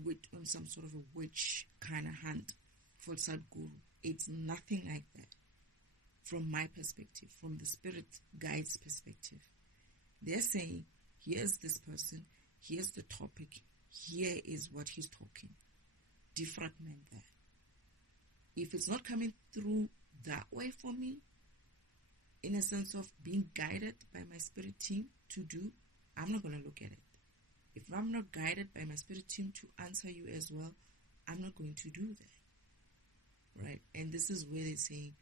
witch kind of hunt for Sadhguru. It's nothing like that. From my perspective, from the spirit guide's perspective, they're saying, here's this person, here's the topic, here is what he's talking. Defragment that. If it's not coming through that way for me, in a sense of being guided by my spirit team to do, I'm not going to look at it. If I'm not guided by my spirit team to answer you as well, I'm not going to do that. Right? And this is where they're saying,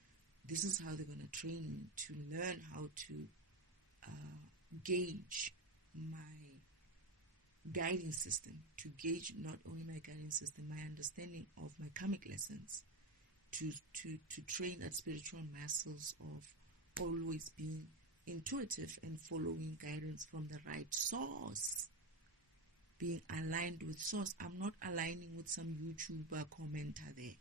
this is how they're going to train me to learn how to gauge my guiding system, to gauge not only my guiding system, my understanding of my karmic lessons, to train that spiritual muscles of always being intuitive and following guidance from the right source, being aligned with source. I'm not aligning with some YouTuber commenter there.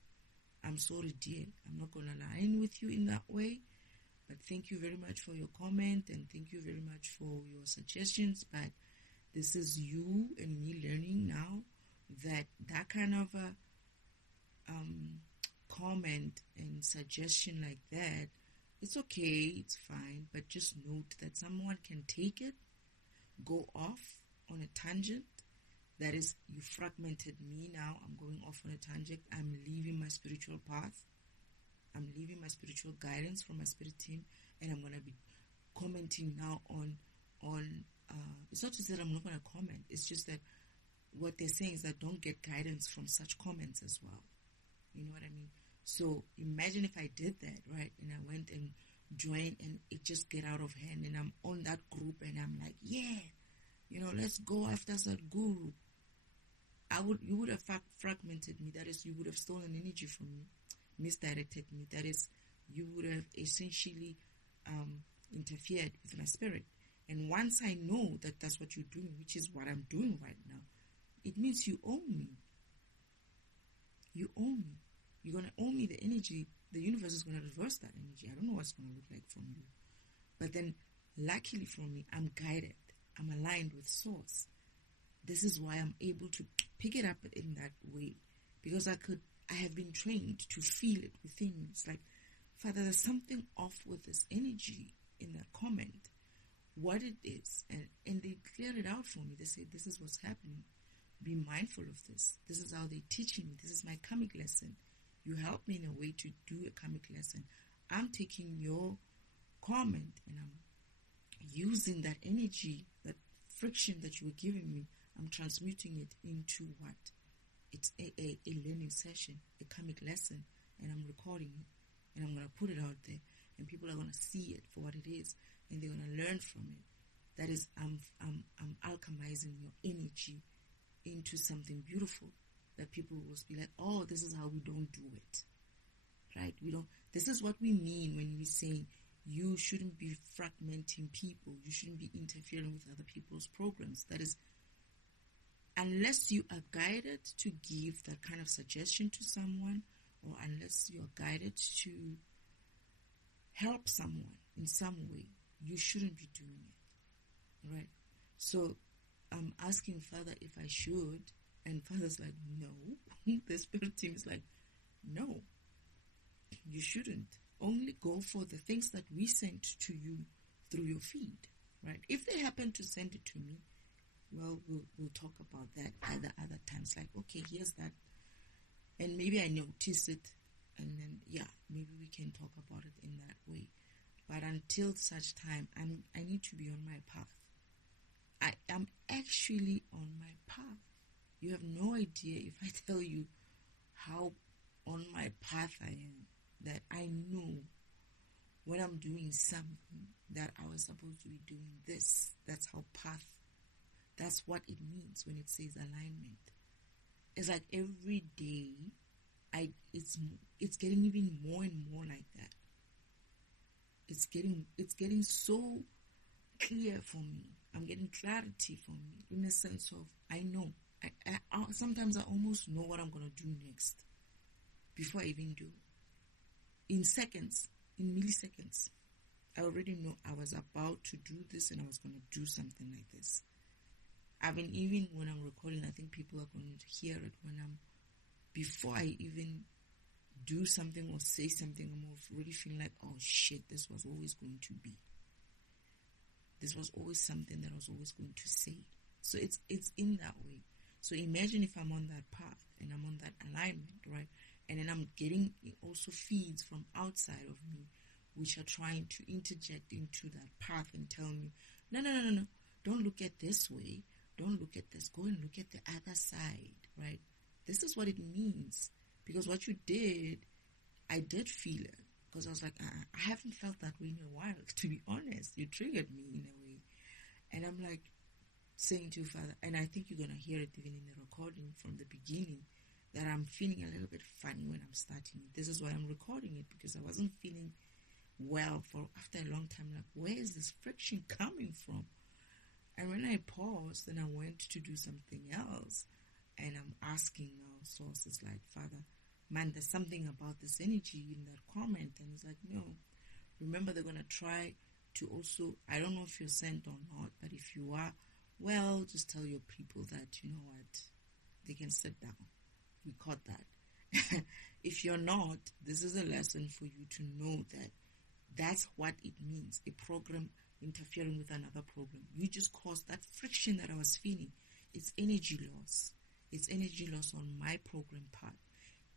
I'm sorry, dear. I'm not going to align with you in that way. But thank you very much for your comment and thank you very much for your suggestions. But this is you and me learning now that kind of a comment and suggestion like that, it's okay, it's fine. But just note that someone can take it, go off on a tangent. That is, you fragmented me now. I'm going off on a tangent. I'm leaving my spiritual path. I'm leaving my spiritual guidance from my spirit team. And I'm going to be commenting now on it's not just that I'm not going to comment. It's just that what they're saying is that don't get guidance from such comments as well. You know what I mean? So imagine if I did that, right? And I went and joined and it just get out of hand. And I'm on that group and I'm like, yeah, let's go after Sadhguru. You would have fragmented me. That is, you would have stolen energy from me, misdirected me. That is, you would have essentially interfered with my spirit. And once I know that that's what you're doing, which is what I'm doing right now, it means you owe me. You owe me. You're going to owe me the energy. The universe is going to reverse that energy. I don't know what's going to look like from you. But then, luckily for me, I'm guided. I'm aligned with source. This is why I'm able to pick it up in that way. Because I have been trained to feel it within me. It's like, Father, there's something off with this energy in that comment, what it is. And they cleared it out for me. They said, this is what's happening. Be mindful of this. This is how they're teaching me. This is my karmic lesson. You help me in a way to do a karmic lesson. I'm taking your comment and I'm using that energy, that friction that you were giving me, I'm transmuting it into what? It's a learning session, a karmic lesson, and I'm recording it, and I'm going to put it out there, and people are going to see it for what it is, and they're going to learn from it. That is, I'm alchemizing your energy into something beautiful that people will be like, oh, this is how we don't do it, right? This is what we mean when we say you shouldn't be fragmenting people. You shouldn't be interfering with other people's programs. That is, unless you are guided to give that kind of suggestion to someone, or unless you are guided to help someone in some way, you shouldn't be doing it, right? So I'm asking Father if I should, and Father's like, no. The spirit team is like, no, you shouldn't. Only go for the things that we sent to you through your feed, right? If they happen to send it to me, well, we'll talk about that other times. Like, okay, here's that, and maybe I notice it, and then maybe we can talk about it in that way. But until such time, I need to be on my path. I am actually on my path. You have no idea if I tell you how on my path I am. That I know when I'm doing something that I was supposed to be doing this. That's how path. That's what it means when it says alignment. It's like every day, it's getting even more and more like that. It's getting so clear for me. I'm getting clarity for me in the sense of I know. I sometimes I almost know what I'm gonna do next before I even do. In seconds, in milliseconds, I already know I was about to do this and I was going to do something like this. Even when I'm recording, I think people are going to hear it before I even do something or say something, I'm already feeling like, oh shit, this was always going to be. This was always something that I was always going to say. So it's in that way. So imagine if I'm on that path and I'm on that alignment, right? And then I'm getting also feeds from outside of me, which are trying to interject into that path and tell me, no. Don't look at this way. Don't look at this. Go and look at the other side, right? This is what it means. Because what you did, I did feel it. Because I was like, I haven't felt that way in a while, to be honest. You triggered me in a way. And I'm like saying to Father, and I think you're going to hear it even in the recording from the beginning, that I'm feeling a little bit funny when I'm starting it. This is why I'm recording it, because I wasn't feeling well after a long time. Like, where is this friction coming from? And when I paused, then I went to do something else. And I'm asking now sources like, Father, man, there's something about this energy in that comment. And it's like, no. Remember, they're going to try to also, I don't know if you're sent or not, but if you are, well, just tell your people that, you know what, they can sit down. We caught that. If you're not, this is a lesson for you to know that that's what it means. A program interfering with another program. You just caused that friction that I was feeling. It's energy loss. It's energy loss on my program part.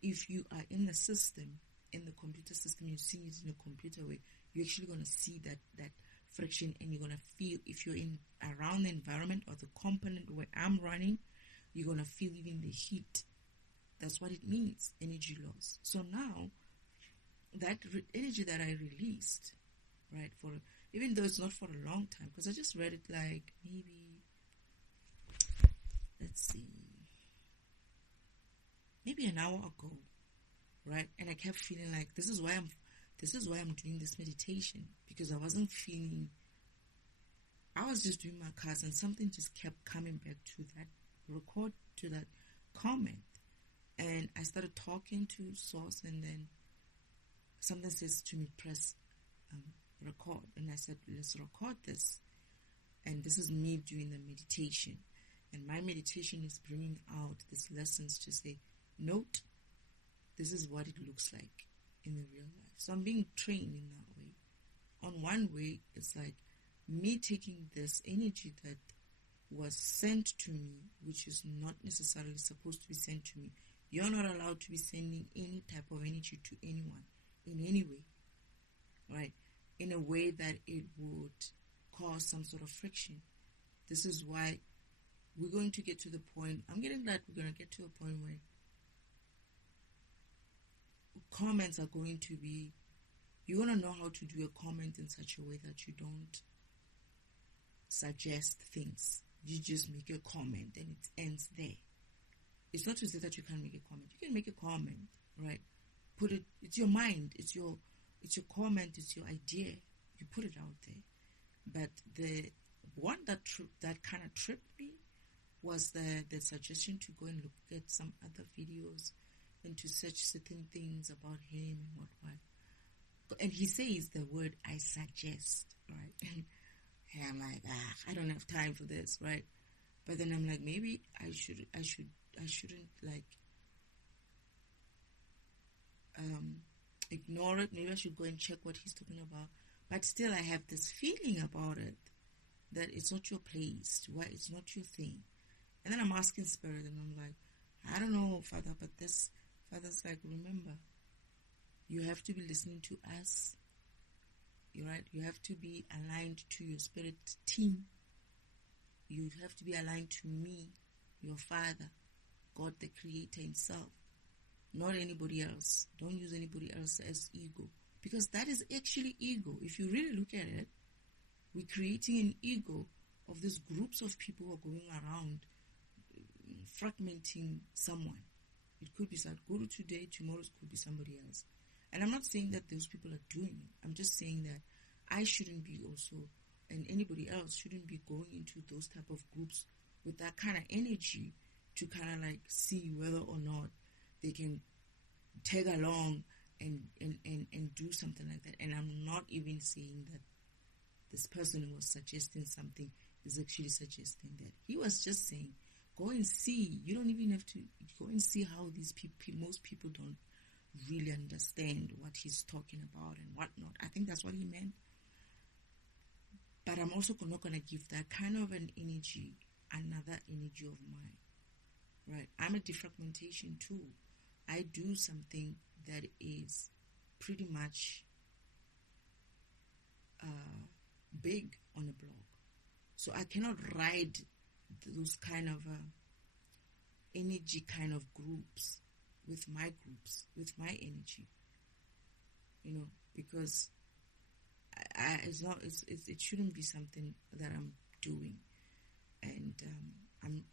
If you are in the system, in the computer system, you're seeing it in a computer way, you're actually going to see that friction, and you're going to feel, if you're in around the environment or the component where I'm running, you're going to feel even the heat. That's what it means, energy loss. So now, that energy that I released, right, even though it's not for a long time, because I just read it like maybe an hour ago, right? And I kept feeling like this is why I'm doing this meditation, because I wasn't feeling. I was just doing my cards, and something just kept coming back to that comment. And I started talking to Source, and then something says to me, press record. And I said, let's record this. And this is me doing the meditation. And my meditation is bringing out these lessons to say, note, this is what it looks like. in the real life. So I'm being trained in that way. On one way, it's like me taking this energy that was sent to me, which is not necessarily supposed to be sent to me. You're not allowed to be sending any type of energy to anyone in any way, right? In a way that it would cause some sort of friction. This is why we're going to get to the point, I'm getting that we're going to get to a point where comments are going to be, you're going to know how to do a comment in such a way that you don't suggest things. You just make a comment and it ends there. It's not to say that you can't make a comment. You can make a comment, right? Put it, it's your mind, it's your comment, it's your idea. You put it out there. But the one that kind of tripped me was the suggestion to go and look at some other videos and to search certain things about him and what. And he says the word "I suggest," right? And I'm like, I don't have time for this, right? But then I'm like, maybe I shouldn't like ignore it. Maybe I should go and check what he's talking about. But still, I have this feeling about it that it's not your place, why it's not your thing. And then I'm asking Spirit, and I'm like, I don't know, Father, but this Father's like, remember, you have to be listening to us. You're right. You have to be aligned to your spirit team. You have to be aligned to me, your Father, God the Creator Himself, not anybody else. Don't use anybody else as ego, because that is actually ego. If you really look at it, we're creating an ego of these groups of people who are going around fragmenting someone. It could be Sadhguru today, tomorrow it could be somebody else. And I'm not saying that those people are doing it. I'm just saying that I shouldn't be also, and anybody else shouldn't be going into those type of groups with that kind of energy to kind of like see whether or not they can tag along and do something like that. And I'm not even saying that this person who was suggesting something is actually suggesting that. He was just saying, go and see. You don't even have to go and see how these people, most people don't really understand what he's talking about and whatnot. I think that's what he meant. But I'm also not going to give that kind of an energy, another energy of mine, right? I'm a defragmentation tool. I do something that is pretty much big on a blog. So I cannot ride those kind of energy kind of groups with my energy, because it shouldn't be something that I'm doing. And I'm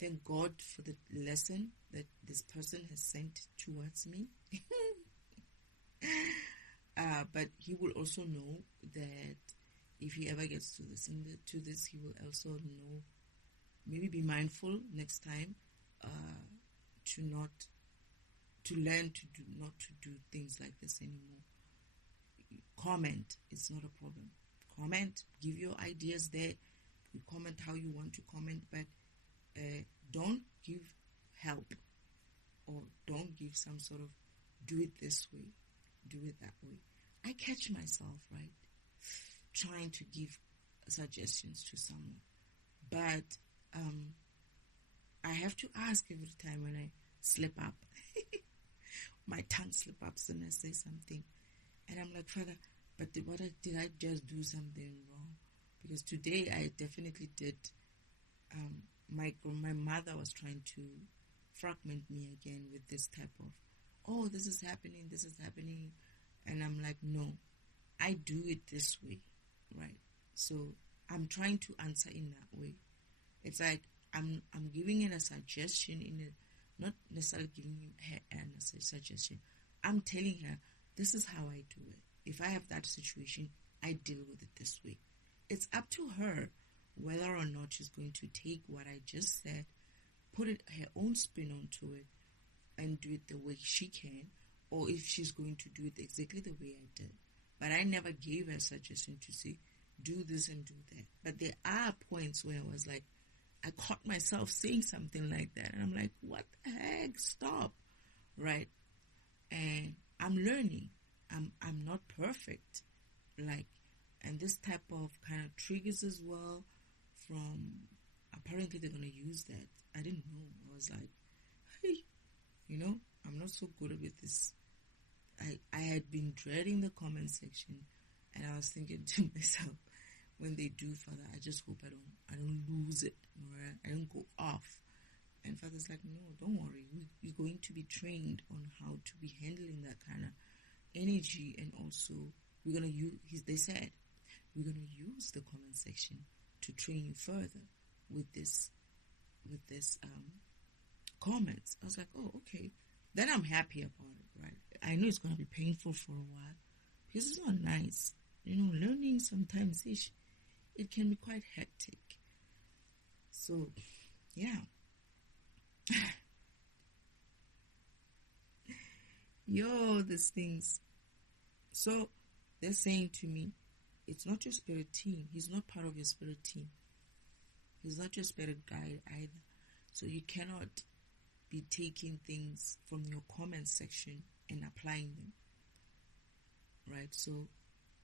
thank God for the lesson that this person has sent towards me. But he will also know that if he ever gets to listen to this, he will also know, maybe be mindful next time to learn not to do things like this anymore. Comment, it's not a problem. Comment, give your ideas there. You comment how you want to comment, but don't give help, or don't give some sort of do it this way, do it that way. I catch myself, right, trying to give suggestions to someone, but I have to ask every time when I slip up. My tongue slip ups and I say something, and I'm like, Father, but did I just do something wrong? Because today I definitely did. My mother was trying to fragment me again with this type of, oh, this is happening, and I'm like, no, I do it this way, right? So I'm trying to answer in that way. It's like I'm giving her a suggestion not necessarily giving her a suggestion. I'm telling her, this is how I do it. If I have that situation, I deal with it this way. It's up to her whether or not she's going to take what I just said, put her own spin onto it, and do it the way she can, or if she's going to do it exactly the way I did. But I never gave her a suggestion to say, do this and do that. But there are points where I was like, I caught myself saying something like that, and I'm like, what the heck? Stop, right? and I'm learning. I'm not perfect, like, and this type of kind of triggers as well. From apparently they're gonna use that. I didn't know. I was like, hey, I'm not so good with this. I had been dreading the comment section, and I was thinking to myself, when they do, Father, I just hope I don't lose it, right? I don't go off. And Father's like, no, don't worry. You're going to be trained on how to be handling that kind of energy, and also we're gonna use. They said we're gonna use the comment section to train you further with this comments. I was like, oh, okay. Then I'm happy about it, right? I know it's gonna be painful for a while because it's not nice. Learning sometimes it can be quite hectic. So, yeah. These things. So, they're saying to me, it's not your spirit team. He's not part of your spirit team. He's not your spirit guide either. So, you cannot be taking things from your comment section and applying them. Right? So,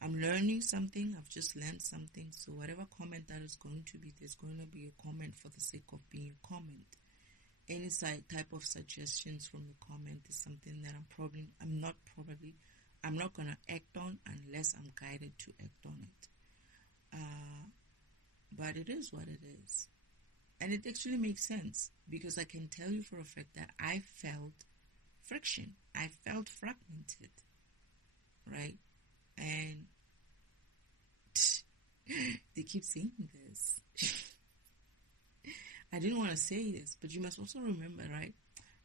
I'm learning something. I've just learned something. So, whatever comment that is going to be, there's going to be a comment for the sake of being a comment. Any type of suggestions from the comment is something that I'm not going to act on unless I'm guided to act on it. But it is what it is. And it actually makes sense, because I can tell you for a fact that I felt friction. I felt fragmented, right? And they keep saying this. I didn't want to say this, but you must also remember, right,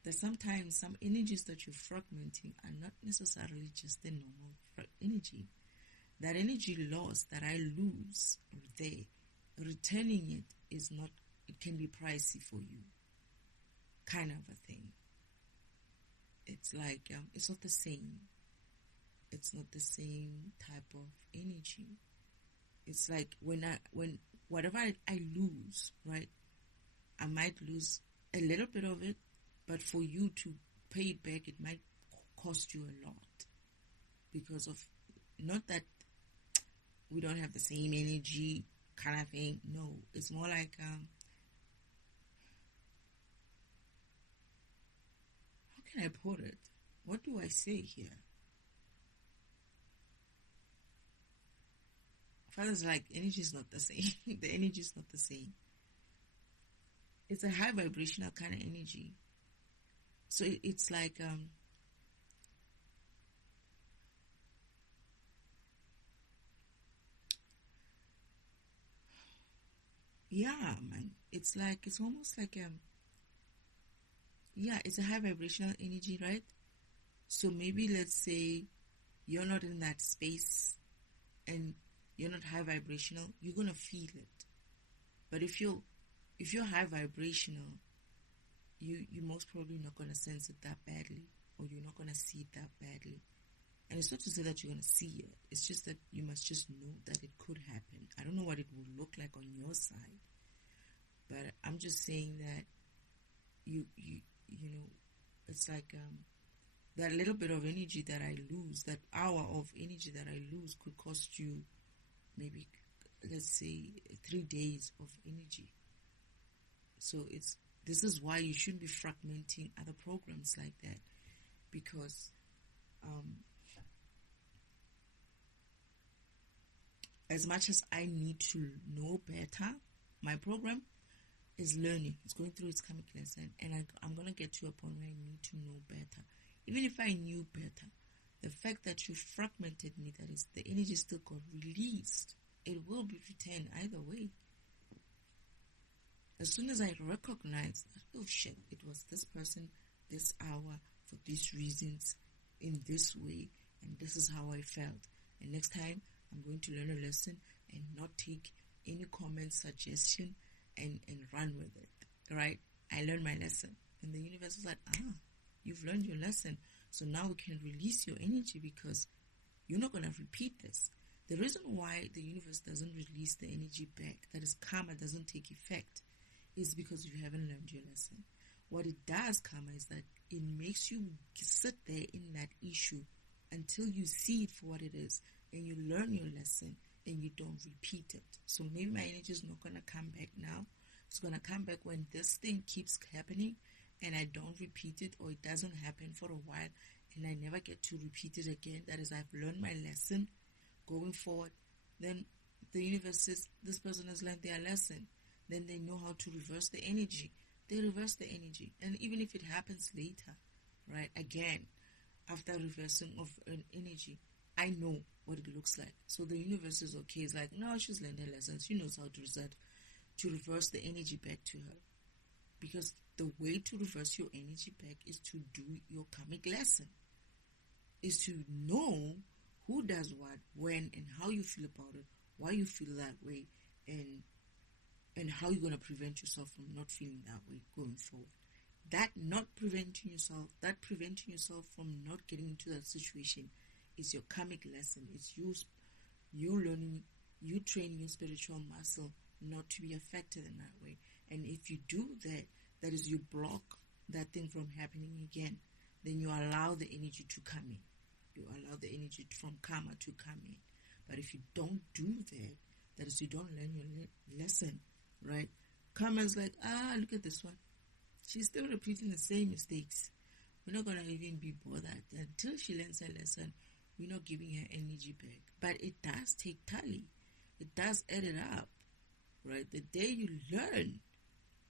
that sometimes some energies that you're fragmenting are not necessarily just the normal energy. That energy loss that I lose there, returning it is not, it can be pricey for you, kind of a thing. It's like, it's not the same. It's not the same type of energy. It's like when whatever I lose, right, I might lose a little bit of it, but for you to pay it back, it might cost you a lot, because of, not that we don't have the same energy kind of thing. No, it's more like, how can I put it? What do I say here? Father's like, energy is not the same. The energy is not the same. It's a high vibrational kind of energy. So it's like, yeah, man. It's almost like, yeah, it's a high vibrational energy, right? So maybe let's say you're not in that space and you're not high vibrational, you're going to feel it. But if you're high vibrational, you're most probably not going to sense it that badly, or you're not going to see it that badly. And it's not to say that you're going to see it. It's just that you must just know that it could happen. I don't know what it will look like on your side, but I'm just saying that you know, it's like, that little bit of energy that I lose, that hour of energy that I lose, could cost you maybe, let's say, 3 days of energy. So this is why you shouldn't be fragmenting other programs like that, because as much as I need to know better, my program is learning. It's going through its karmic lesson, and I'm going to get to a point where I need to know better. Even if I knew better, the fact that you fragmented me, that is, the energy still got released, it will be returned either way. As soon as I recognize that, oh shit, it was this person, this hour, for these reasons, in this way, and this is how I felt. And next time, I'm going to learn a lesson and not take any comment, suggestion, and run with it, right? I learned my lesson. And the universe is like, you've learned your lesson. So now we can release your energy, because you're not going to repeat this. The reason why the universe doesn't release the energy back, that is, karma doesn't take effect, is because you haven't learned your lesson. what it does, karma, is that it makes you sit there in that issue until you see it for what it is and you learn your lesson and you don't repeat it. So maybe my energy is not going to come back now. It's going to come back when this thing keeps happening and I don't repeat it, or it doesn't happen for a while and I never get to repeat it again. That is, I've learned my lesson going forward. Then the universe says this person has learned their lesson. Then they know how to reverse the energy. They reverse the energy. And even if it happens later, right, again, after reversing of an energy, I know what it looks like. So the universe is okay. It's like, no, she's learned her lesson. She knows how to reverse the energy back to her. Because the way to reverse your energy back is to do your karmic lesson. Is to know who does what, when, and how you feel about it, why you feel that way, and how you're going to prevent yourself from not feeling that way going forward. That preventing yourself from not getting into that situation is your karmic lesson. It's you learning, you training your spiritual muscle not to be affected in that way. And if you do that, that is, you block that thing from happening again, then you allow the energy to come in. You allow the energy from karma to come in. But if you don't do that, that is, you don't learn your lesson, right? Karma's like, look at this one. She's still repeating the same mistakes. We're not going to even be bothered. Until she learns her lesson, we're not giving her energy back. But it does take tally. It does add it up, right? The day you learn,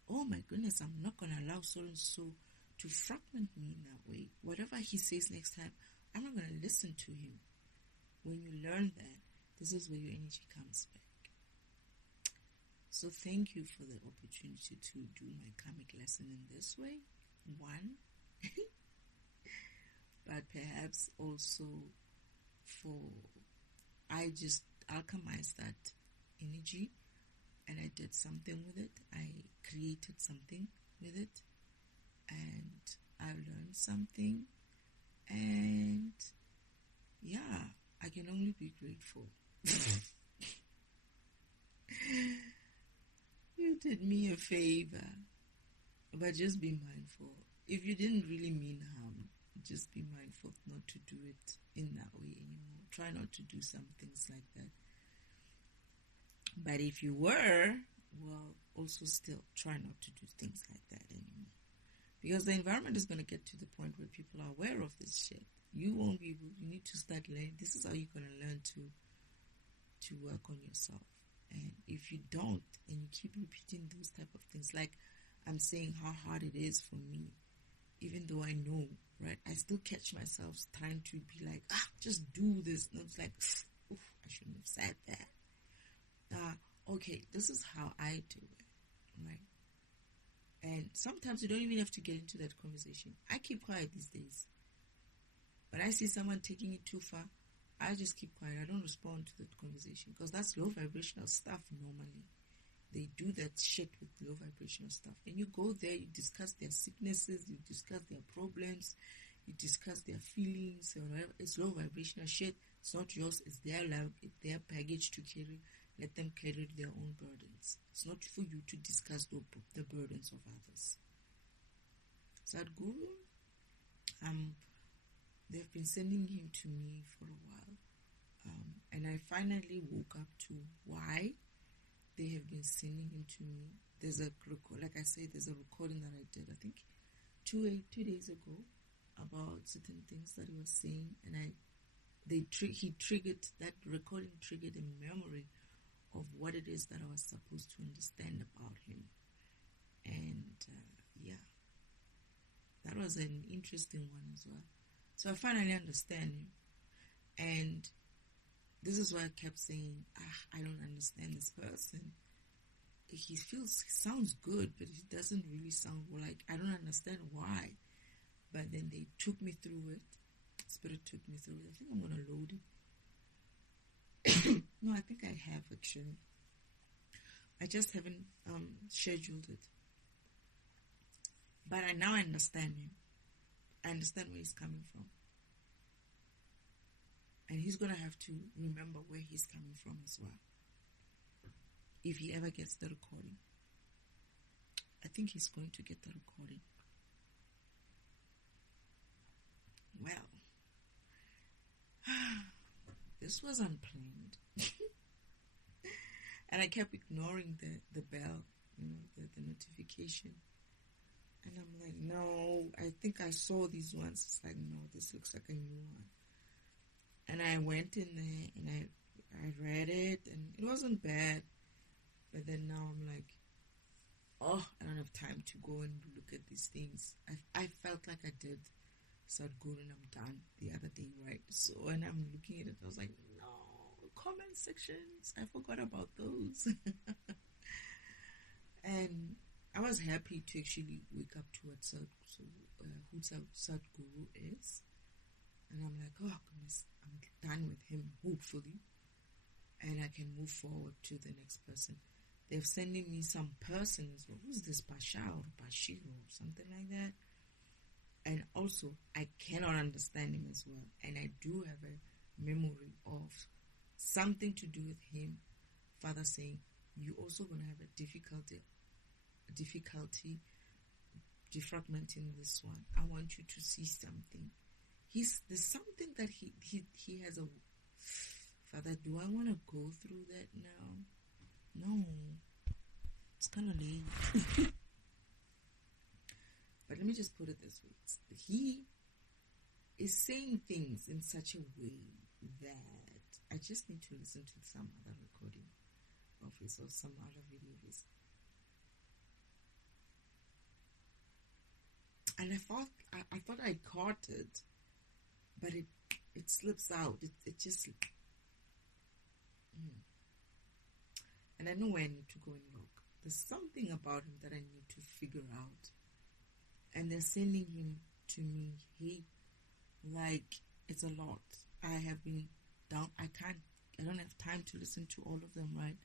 oh my goodness, I'm not going to allow so-and-so to fragment me in that way. Whatever he says next time, I'm not going to listen to him. When you learn that, this is where your energy comes back. So thank you for the opportunity to do my karmic lesson in this way. One, but perhaps also I just alchemized that energy and I did something with it. I created something with it and I learned something, and yeah, I can only be grateful. You did me a favor, but just be mindful. If you didn't really mean harm, just be mindful not to do it in that way anymore. Try not to do some things like that. But if you were, well, also still try not to do things like that anymore. Because the environment is going to get to the point where people are aware of this shit. You won't be able, you need to start learning. This is how you're going to learn to work on yourself. And if you don't, and you keep repeating those type of things, like I'm saying how hard it is for me, even though I know, right, I still catch myself trying to be like, just do this. And it's like, oof, I shouldn't have said that. Okay, this is how I do it, right? And sometimes you don't even have to get into that conversation. I keep quiet these days. When I see someone taking it too far, I just keep quiet. I don't respond to that conversation because that's low vibrational stuff normally. They do that shit with low vibrational stuff. And you go there, you discuss their sicknesses, you discuss their problems, you discuss their feelings, or whatever. It's low vibrational shit. It's not yours. It's their life, it's their baggage to carry. Let them carry their own burdens. It's not for you to discuss the burdens of others. Sadhguru, they've been sending him to me for a while. And I finally woke up to why they have been sending him to me. There's a record, like I said, there's a recording that I did, I think, 2 days ago, about certain things that he was saying, and he triggered, that recording triggered a memory of what it is that I was supposed to understand about him. And yeah, that was an interesting one as well. So I finally understand him. And this is why I kept saying, I don't understand this person. He sounds good, but he doesn't really sound like, I don't understand why. But then they took me through it. Spirit took me through it. I think I'm going to load it. No, I think I have actually. I just haven't scheduled it. But I now understand him. I understand where he's coming from. And he's going to have to remember where he's coming from as well. If he ever gets the recording. I think he's going to get the recording. this was unplanned. And I kept ignoring the bell, the notification. And I'm like, no, I think I saw these ones. It's like, no, this looks like a new one. And I went in there and I read it, and it wasn't bad. But then now I'm like, oh, I don't have time to go and look at these things. I felt like I did start going, I'm done the other day, right? So when I'm looking at it, I was like, no, comment sections, I forgot about those. And I was happy to actually wake up to who Sadhguru is. And I'm like, oh goodness, I'm done with him, hopefully. And I can move forward to the next person. They're sending me some person as well. Who's this Basha or Bashir or something like that? And also, I cannot understand him as well. And I do have a memory of something to do with him. Father saying, you're also going to have a difficulty defragmenting this one. I want you to see something. There's something that he has a... Father, do I want to go through that now? No. It's kind of late. But let me just put it this way. He is saying things in such a way that I just need to listen to some other recording of his or some other video of his. And I thought I caught it, but it slips out. It just... And I know where I need to go and look. There's something about him that I need to figure out. And they're sending him to me. Like, it's a lot. I have been down. I don't have time to listen to all of them, right?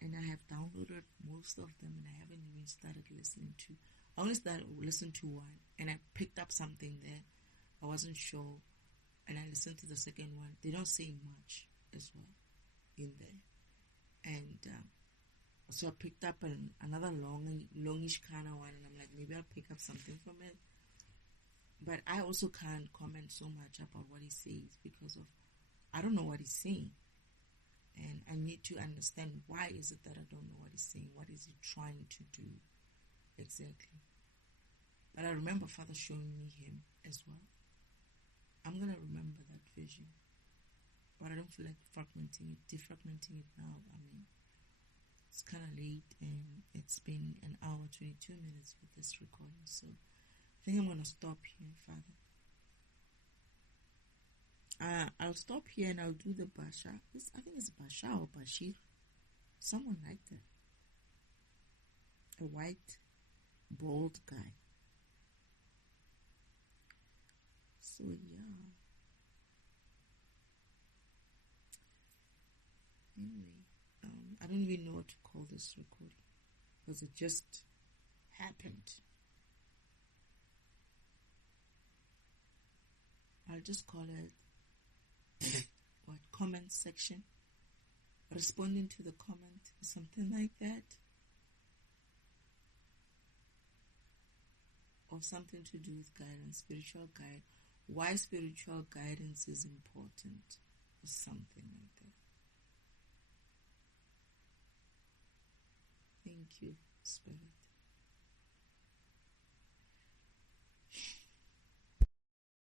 And I have downloaded most of them, and I haven't even started listening to. I only started listening to one, and I picked up something there. I wasn't sure, and I listened to the second one. They don't say much as well in there. And so I picked up another longish kind of one, and I'm like, maybe I'll pick up something from it. But I also can't comment so much about what he says because of, I don't know what he's saying. And I need to understand, why is it that I don't know what he's saying? What is he trying to do exactly? But I remember Father showing me him as well. I'm going to remember that vision. But I don't feel like defragmenting it now. I mean, it's kind of late, and it's been an hour, 22 minutes with this recording. So I think I'm going to stop here, Father. I'll stop here and I'll do the Basha. I think it's Basha or Bashir. Someone like that. A white, bald guy. So, yeah. Anyway, I don't even know what to call this recording because it just happened. I'll just call it comment section, responding to the comment, something like that, or something to do with guidance, spiritual guide. Why spiritual guidance is important, or something like that. Thank you, Spirit.